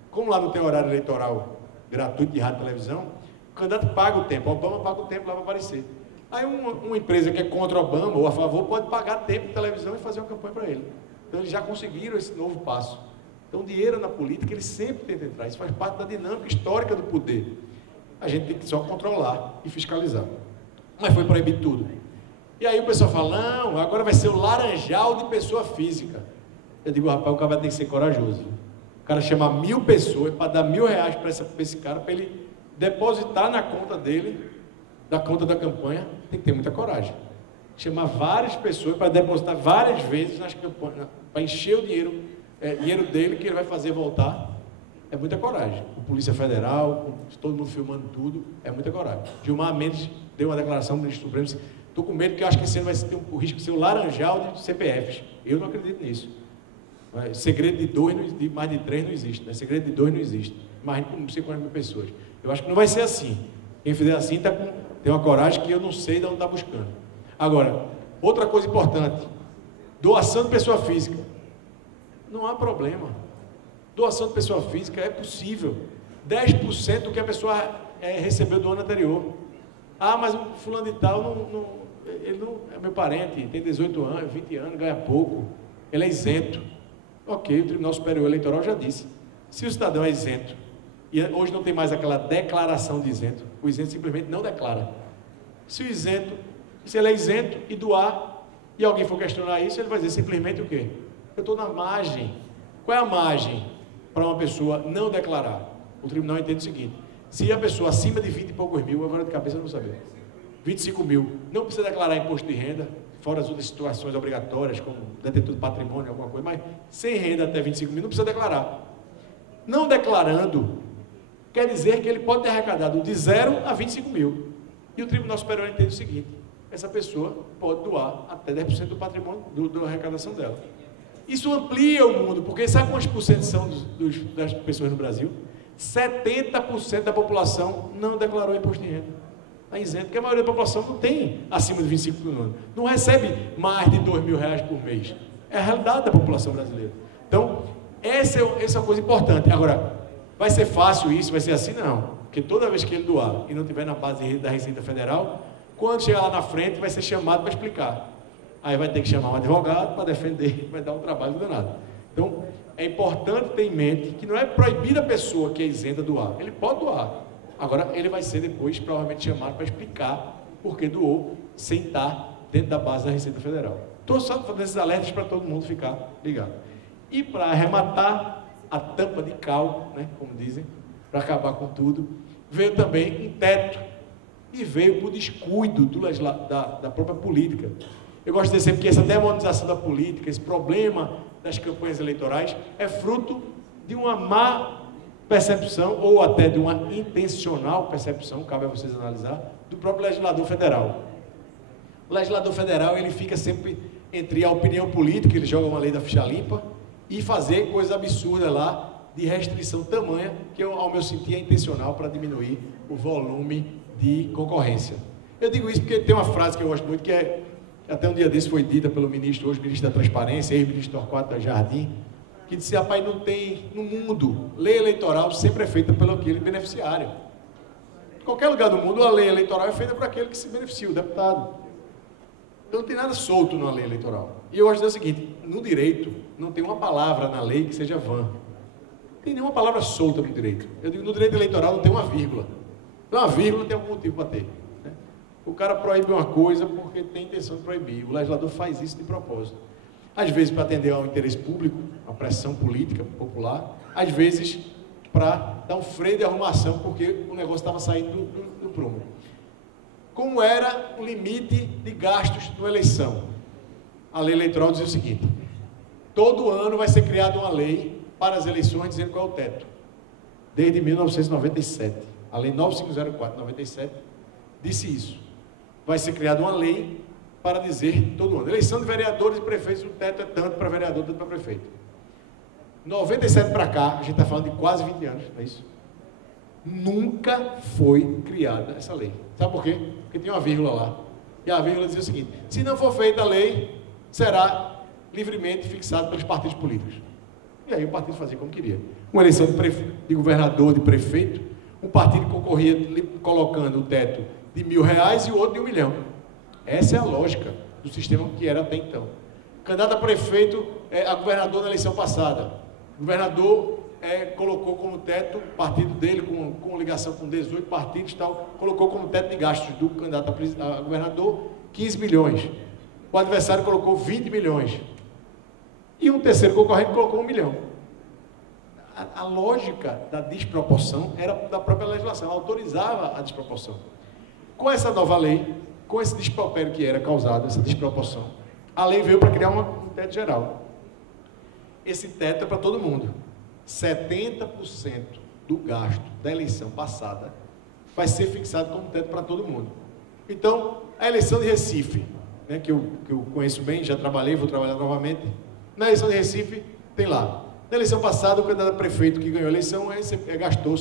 Como lá não tem horário eleitoral gratuito de rádio e televisão, o candidato paga o tempo, o Obama paga o tempo lá para aparecer. Aí uma empresa que é contra o Obama ou a favor pode pagar tempo de televisão e fazer uma campanha para ele. Então eles já conseguiram esse novo passo. Então o dinheiro na política, ele sempre tenta entrar. Isso faz parte da dinâmica histórica do poder. A gente tem que só controlar e fiscalizar. Mas foi proibido tudo. E aí o pessoal fala, não, agora vai ser o laranjal de pessoa física. Eu digo, rapaz, o cara vai ter que ser corajoso. O cara chamar 1000 pessoas para dar R$1000 para esse cara, para ele depositar na conta dele, da conta da campanha, tem que ter muita coragem. Chamar várias pessoas para depositar várias vezes nas campanhas, para encher o dinheiro dele, que ele vai fazer voltar. É muita coragem. O Polícia Federal, todo mundo filmando tudo, é muita coragem. Gilmar Mendes deu uma declaração no Ministro Supremo, disse, estou com medo que eu acho que esse ano vai ter o risco de ser o laranjal de CPFs. Eu não acredito nisso. Segredo de 2, de mais de 3 não existe, né? Segredo de 2 não existe. Imagina com não sei quantas mil pessoas. Eu acho que não vai ser assim. Quem fizer assim tem uma coragem que eu não sei de onde está buscando. Agora, outra coisa importante, Doação de pessoa física. Não há problema. Doação de pessoa física é possível. 10% do que a pessoa recebeu do ano anterior. Ah, mas o fulano de tal ele não é meu parente, tem 18 anos, 20 anos, ganha pouco. Ele é isento. Ok, o Tribunal Superior Eleitoral já disse. Se o cidadão é isento, e hoje não tem mais aquela declaração de isento, o isento simplesmente não declara. Se ele é isento e doar, e alguém for questionar isso, ele vai dizer simplesmente o quê? Eu estou na margem. Qual é a margem para uma pessoa não declarar? O tribunal entende o seguinte: se a pessoa acima de 20 e poucos mil, agora de cabeça eu não saber, 25 mil, não precisa declarar imposto de renda, fora as outras situações obrigatórias, como detentor de patrimônio, alguma coisa, mas sem renda até 25 mil, não precisa declarar. Não declarando, quer dizer que ele pode ter arrecadado de 0 a 25 mil. E o Tribunal Superior entende o seguinte: essa pessoa pode doar até 10% do patrimônio, da arrecadação dela. Isso amplia o mundo, porque sabe quantos por cento são das pessoas no Brasil? 70% da população não declarou imposto de renda. Está isento, porque a maioria da população não tem acima de 25 mil anos. Não recebe mais de R$2.000 por mês. É a realidade da população brasileira. Então, essa é uma coisa importante. Agora, vai ser fácil isso? Vai ser assim? Não. Porque toda vez que ele doar e não tiver na base da Receita Federal, quando chegar lá na frente, vai ser chamado para explicar. Aí vai ter que chamar um advogado para defender, vai dar um trabalho danado. Então, é importante ter em mente que não é proibir a pessoa que é isenta doar. Ele pode doar. Agora, ele vai ser depois provavelmente chamado para explicar por que doou sem estar dentro da base da Receita Federal. Estou só fazendo esses alertas para todo mundo ficar ligado. E para arrematar a tampa de cal, né, como dizem, para acabar com tudo, veio também um teto. E veio por descuido da própria política. Eu gosto de dizer sempre que essa demonização da política, esse problema das campanhas eleitorais, é fruto de uma má percepção, ou até de uma intencional percepção, cabe a vocês analisar, do próprio legislador federal. O legislador federal, ele fica sempre entre a opinião política, ele joga uma lei da ficha limpa, e fazer coisas absurdas lá, de restrição tamanha, que ao meu sentir é intencional para diminuir o volume de concorrência. Eu digo isso porque tem uma frase que eu gosto muito, que até um dia desse foi dita pelo ministro, hoje ministro da Transparência, ex-ministro Torquato Jardim, que disse: rapaz, não tem no mundo lei eleitoral sempre é feita pelo aquele beneficiário. Em qualquer lugar do mundo, a lei eleitoral é feita por aquele que se beneficia, o deputado. Então não tem nada solto na lei eleitoral. E eu gosto de dizer o seguinte: no direito, não tem uma palavra na lei que seja vã. Não tem nenhuma palavra solta no direito. Eu digo, no direito eleitoral não tem uma vírgula. Então, uma vírgula tem algum motivo para ter. Né? O cara proíbe uma coisa porque tem intenção de proibir. O legislador faz isso de propósito. Às vezes para atender ao interesse público, a pressão política popular, às vezes para dar um freio de arrumação, porque o negócio estava saindo do prumo. Como era o limite de gastos numa eleição? A lei eleitoral dizia o seguinte: todo ano vai ser criada uma lei para as eleições dizendo qual é o teto. Desde 1997. A Lei 9504/97 disse isso. Vai ser criada uma lei para dizer todo ano. Eleição de vereadores e prefeitos, o teto é tanto para vereador, tanto para prefeito. 97 para cá, a gente está falando de quase 20 anos, não é isso? Nunca foi criada essa lei. Sabe por quê? Porque tinha uma vírgula lá. E a vírgula dizia o seguinte: se não for feita a lei, será livremente fixado pelos partidos políticos. E aí o partido fazia como queria. Uma eleição de governador, de prefeito, um partido concorria colocando o teto de R$1.000 e o outro de R$1 milhão. Essa é a lógica do sistema que era até então. Candidato a prefeito, a governador na eleição passada. O governador colocou como teto, o partido dele, com ligação com 18 partidos e tal, colocou como teto de gastos do candidato a governador 15 milhões. O adversário colocou 20 milhões. E um terceiro concorrente colocou 1 milhão. A lógica da desproporção era da própria legislação, autorizava a desproporção. Com essa nova lei, com esse despropério que era causado, essa desproporção, a lei veio para criar um teto geral. Esse teto é para todo mundo. 70% do gasto da eleição passada vai ser fixado como teto para todo mundo. Então, a eleição de Recife, né, que eu conheço bem, já trabalhei, vou trabalhar novamente. Na eleição de Recife, tem lá. Na eleição passada, o candidato a prefeito que ganhou a eleição gastou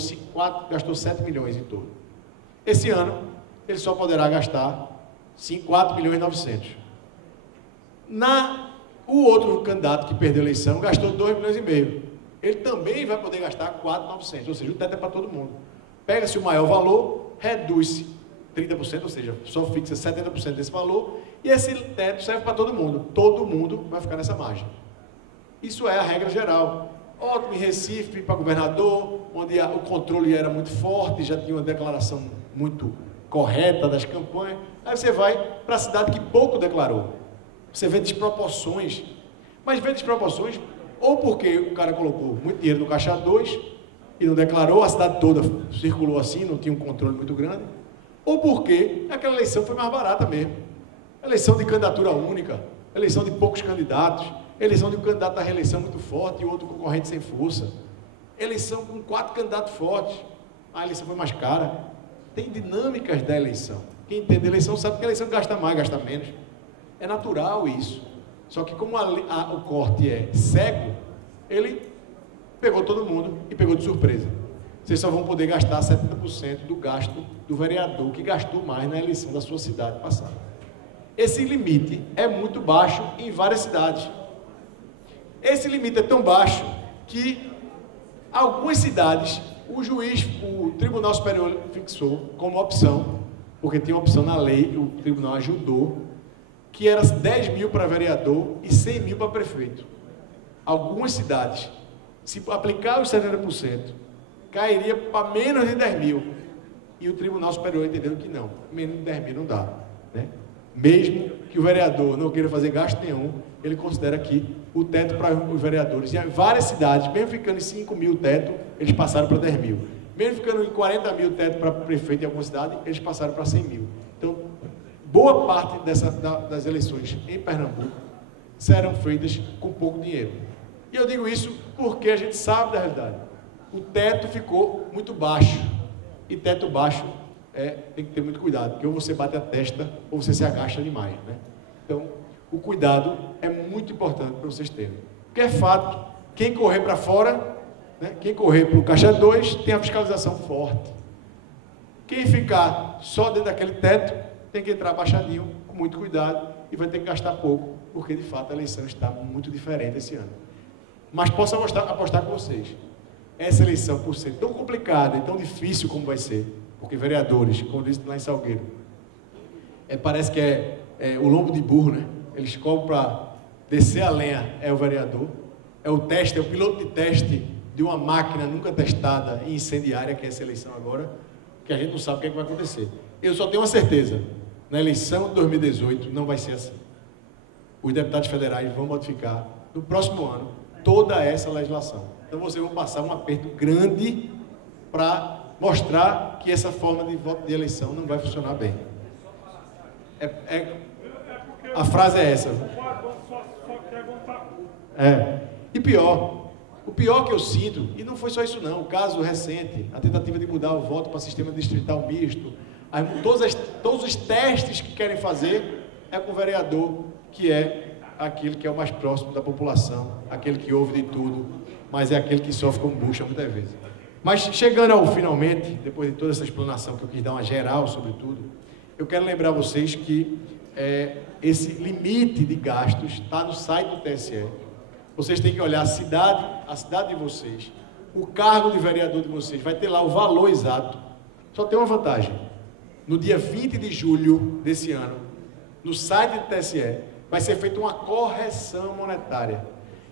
7 milhões em todo. Esse ano, ele só poderá gastar 4 milhões e 900. Na O outro candidato que perdeu a eleição gastou 2,5 milhões. Ele também vai poder gastar 4.900, ou seja, o teto é para todo mundo. Pega-se o maior valor, reduz-se 30%, ou seja, só fixa 70% desse valor, e esse teto serve para todo mundo. Todo mundo vai ficar nessa margem. Isso é a regra geral. Ótimo em Recife, para governador, onde o controle era muito forte, já tinha uma declaração muito correta das campanhas. Aí você vai para a cidade que pouco declarou. Você vê desproporções, mas vê desproporções ou porque o cara colocou muito dinheiro no caixa 2 e não declarou, a cidade toda circulou assim, não tinha um controle muito grande, ou porque aquela eleição foi mais barata mesmo. Eleição de candidatura única, eleição de poucos candidatos, eleição de um candidato à reeleição muito forte e outro concorrente sem força, eleição com 4 candidatos fortes, a eleição foi mais cara. Tem dinâmicas da eleição. Quem entende a eleição sabe que a eleição gasta mais, gasta menos. É natural isso. Só que como o corte é cego, ele pegou todo mundo e pegou de surpresa. Vocês só vão poder gastar 70% do gasto do vereador que gastou mais na eleição da sua cidade passada. Esse limite é muito baixo em várias cidades. Esse limite é tão baixo que algumas cidades, o Tribunal Superior fixou como opção, porque tinha uma opção na lei, o tribunal ajudou, que era 10 mil para vereador e 100 mil para prefeito. Algumas cidades, se aplicar os 70%, cairia para menos de 10 mil. E o Tribunal Superior entendeu que não, menos de 10 mil não dá, né? Mesmo que o vereador não queira fazer gasto nenhum, ele considera que o teto para os vereadores, em várias cidades, mesmo ficando em 5 mil o teto, eles passaram para 10 mil. Mesmo ficando em 40 mil o teto para prefeito em alguma cidade, eles passaram para 100 mil. Então, boa parte das eleições em Pernambuco serão feitas com pouco dinheiro. E eu digo isso porque a gente sabe da realidade. O teto ficou muito baixo. E teto baixo tem que ter muito cuidado, porque ou você bate a testa ou você se agacha demais, né? Então, o cuidado é muito importante para vocês terem. Porque é fato, quem correr para fora, né, quem correr para o caixa 2, tem a fiscalização forte. Quem ficar só dentro daquele teto, tem que entrar baixadinho, com muito cuidado, e vai ter que gastar pouco, porque de fato a eleição está muito diferente esse ano. Mas posso apostar com vocês, essa eleição, por ser tão complicada e tão difícil como vai ser, porque vereadores, como disse lá em Salgueiro, parece que é o lombo de burro, né? Eles cobram para descer a lenha, é o vereador, é o teste, é o piloto de teste de uma máquina nunca testada e incendiária, que é essa eleição agora, que a gente não sabe o que vai acontecer. Eu só tenho uma certeza, na eleição de 2018 não vai ser assim. Os deputados federais vão modificar, no próximo ano, toda essa legislação. Então vocês vão passar um aperto grande para mostrar que essa forma de voto de eleição não vai funcionar bem. A frase é essa. E pior, o pior que eu sinto, e não foi só isso não, o caso recente, a tentativa de mudar o voto para sistema distrital misto, todos os testes que querem fazer é com o vereador, que é aquele que é o mais próximo da população, aquele que ouve de tudo, mas é aquele que sofre com bucha muitas vezes. Mas chegando ao finalmente, depois de toda essa explanação que eu quis dar uma geral sobre tudo, eu quero lembrar vocês que esse limite de gastos está no site do TSE. Vocês têm que olhar a cidade de vocês, o cargo de vereador de vocês, vai ter lá o valor exato. Só tem uma vantagem. No dia 20 de julho desse ano, no site do TSE, vai ser feita uma correção monetária.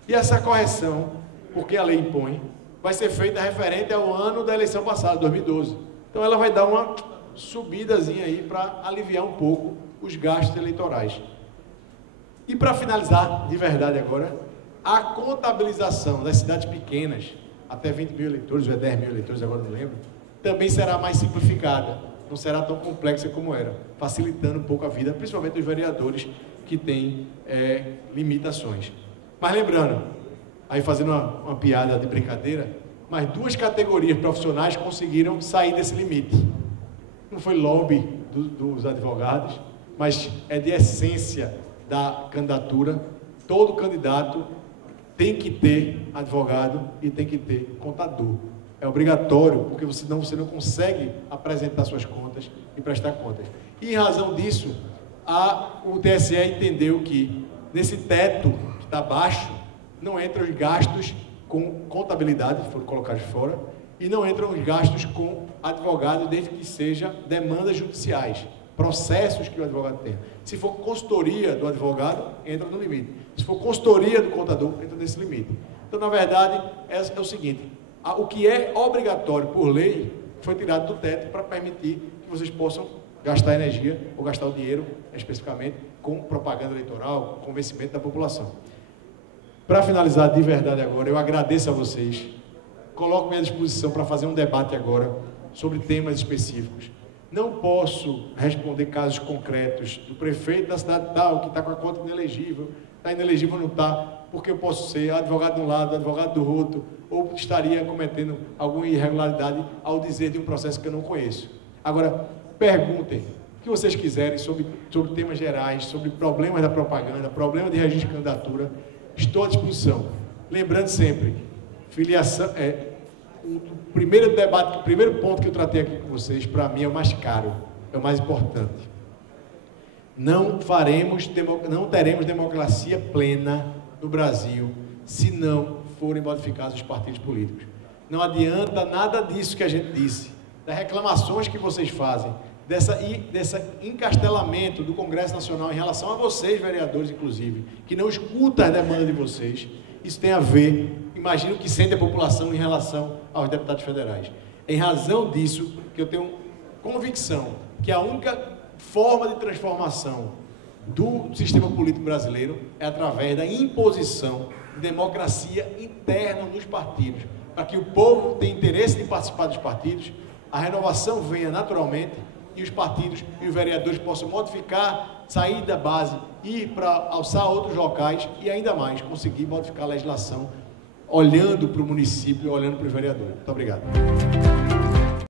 E essa correção, porque a lei impõe, vai ser feita referente ao ano da eleição passada, 2012. Então ela vai dar uma subidazinha aí para aliviar um pouco os gastos eleitorais. E para finalizar, de verdade agora, a contabilização das cidades pequenas, até 20 mil eleitores, ou 10 mil eleitores, agora não lembro, também será mais simplificada, não será tão complexa como era, facilitando um pouco a vida, principalmente dos vereadores que têm limitações. Mas lembrando, aí fazendo uma piada de brincadeira, mas 2 categorias profissionais conseguiram sair desse limite. Não foi lobby dos advogados, mas é de essência da candidatura. Todo candidato tem que ter advogado e tem que ter contador. É obrigatório, porque senão você não consegue apresentar suas contas e prestar contas. E em razão disso, o TSE entendeu que nesse teto que está baixo, não entram os gastos com contabilidade, foram colocados fora, e não entram os gastos com advogado, desde que seja demandas judiciais, processos que o advogado tenha. Se for consultoria do advogado, entra no limite. Se for consultoria do contador, entra nesse limite. Então, na verdade, é o seguinte, o que é obrigatório por lei foi tirado do teto para permitir que vocês possam gastar energia ou gastar o dinheiro, especificamente, com propaganda eleitoral, com convencimento da população. Para finalizar de verdade agora, eu agradeço a vocês, coloco-me à disposição para fazer um debate agora sobre temas específicos. Não posso responder casos concretos do prefeito da cidade tal, que está com a conta inelegível, está inelegível ou não está, porque eu posso ser advogado de um lado, advogado do outro, ou estaria cometendo alguma irregularidade ao dizer de um processo que eu não conheço. Agora, perguntem o que vocês quiserem sobre temas gerais, sobre problemas da propaganda, problemas de registro de candidatura. Estou à disposição. Lembrando sempre, filiação, o primeiro debate, o primeiro ponto que eu tratei aqui com vocês, para mim é o mais caro, é o mais importante. Não teremos democracia plena no Brasil se não forem modificados os partidos políticos. Não adianta nada disso que a gente disse, das reclamações que vocês fazem, desse encastelamento do Congresso Nacional em relação a vocês, vereadores, inclusive, que não escutam as demandas de vocês. Isso tem a ver, imagino que sente a população em relação aos deputados federais. É em razão disso que eu tenho convicção que a única forma de transformação do sistema político brasileiro é através da imposição de democracia interna nos partidos, para que o povo tenha interesse de participar dos partidos, a renovação venha naturalmente e os partidos e os vereadores possam modificar, sair da base, ir para alçar outros locais e ainda mais conseguir modificar a legislação olhando para o município, olhando para os vereadores. Muito obrigado.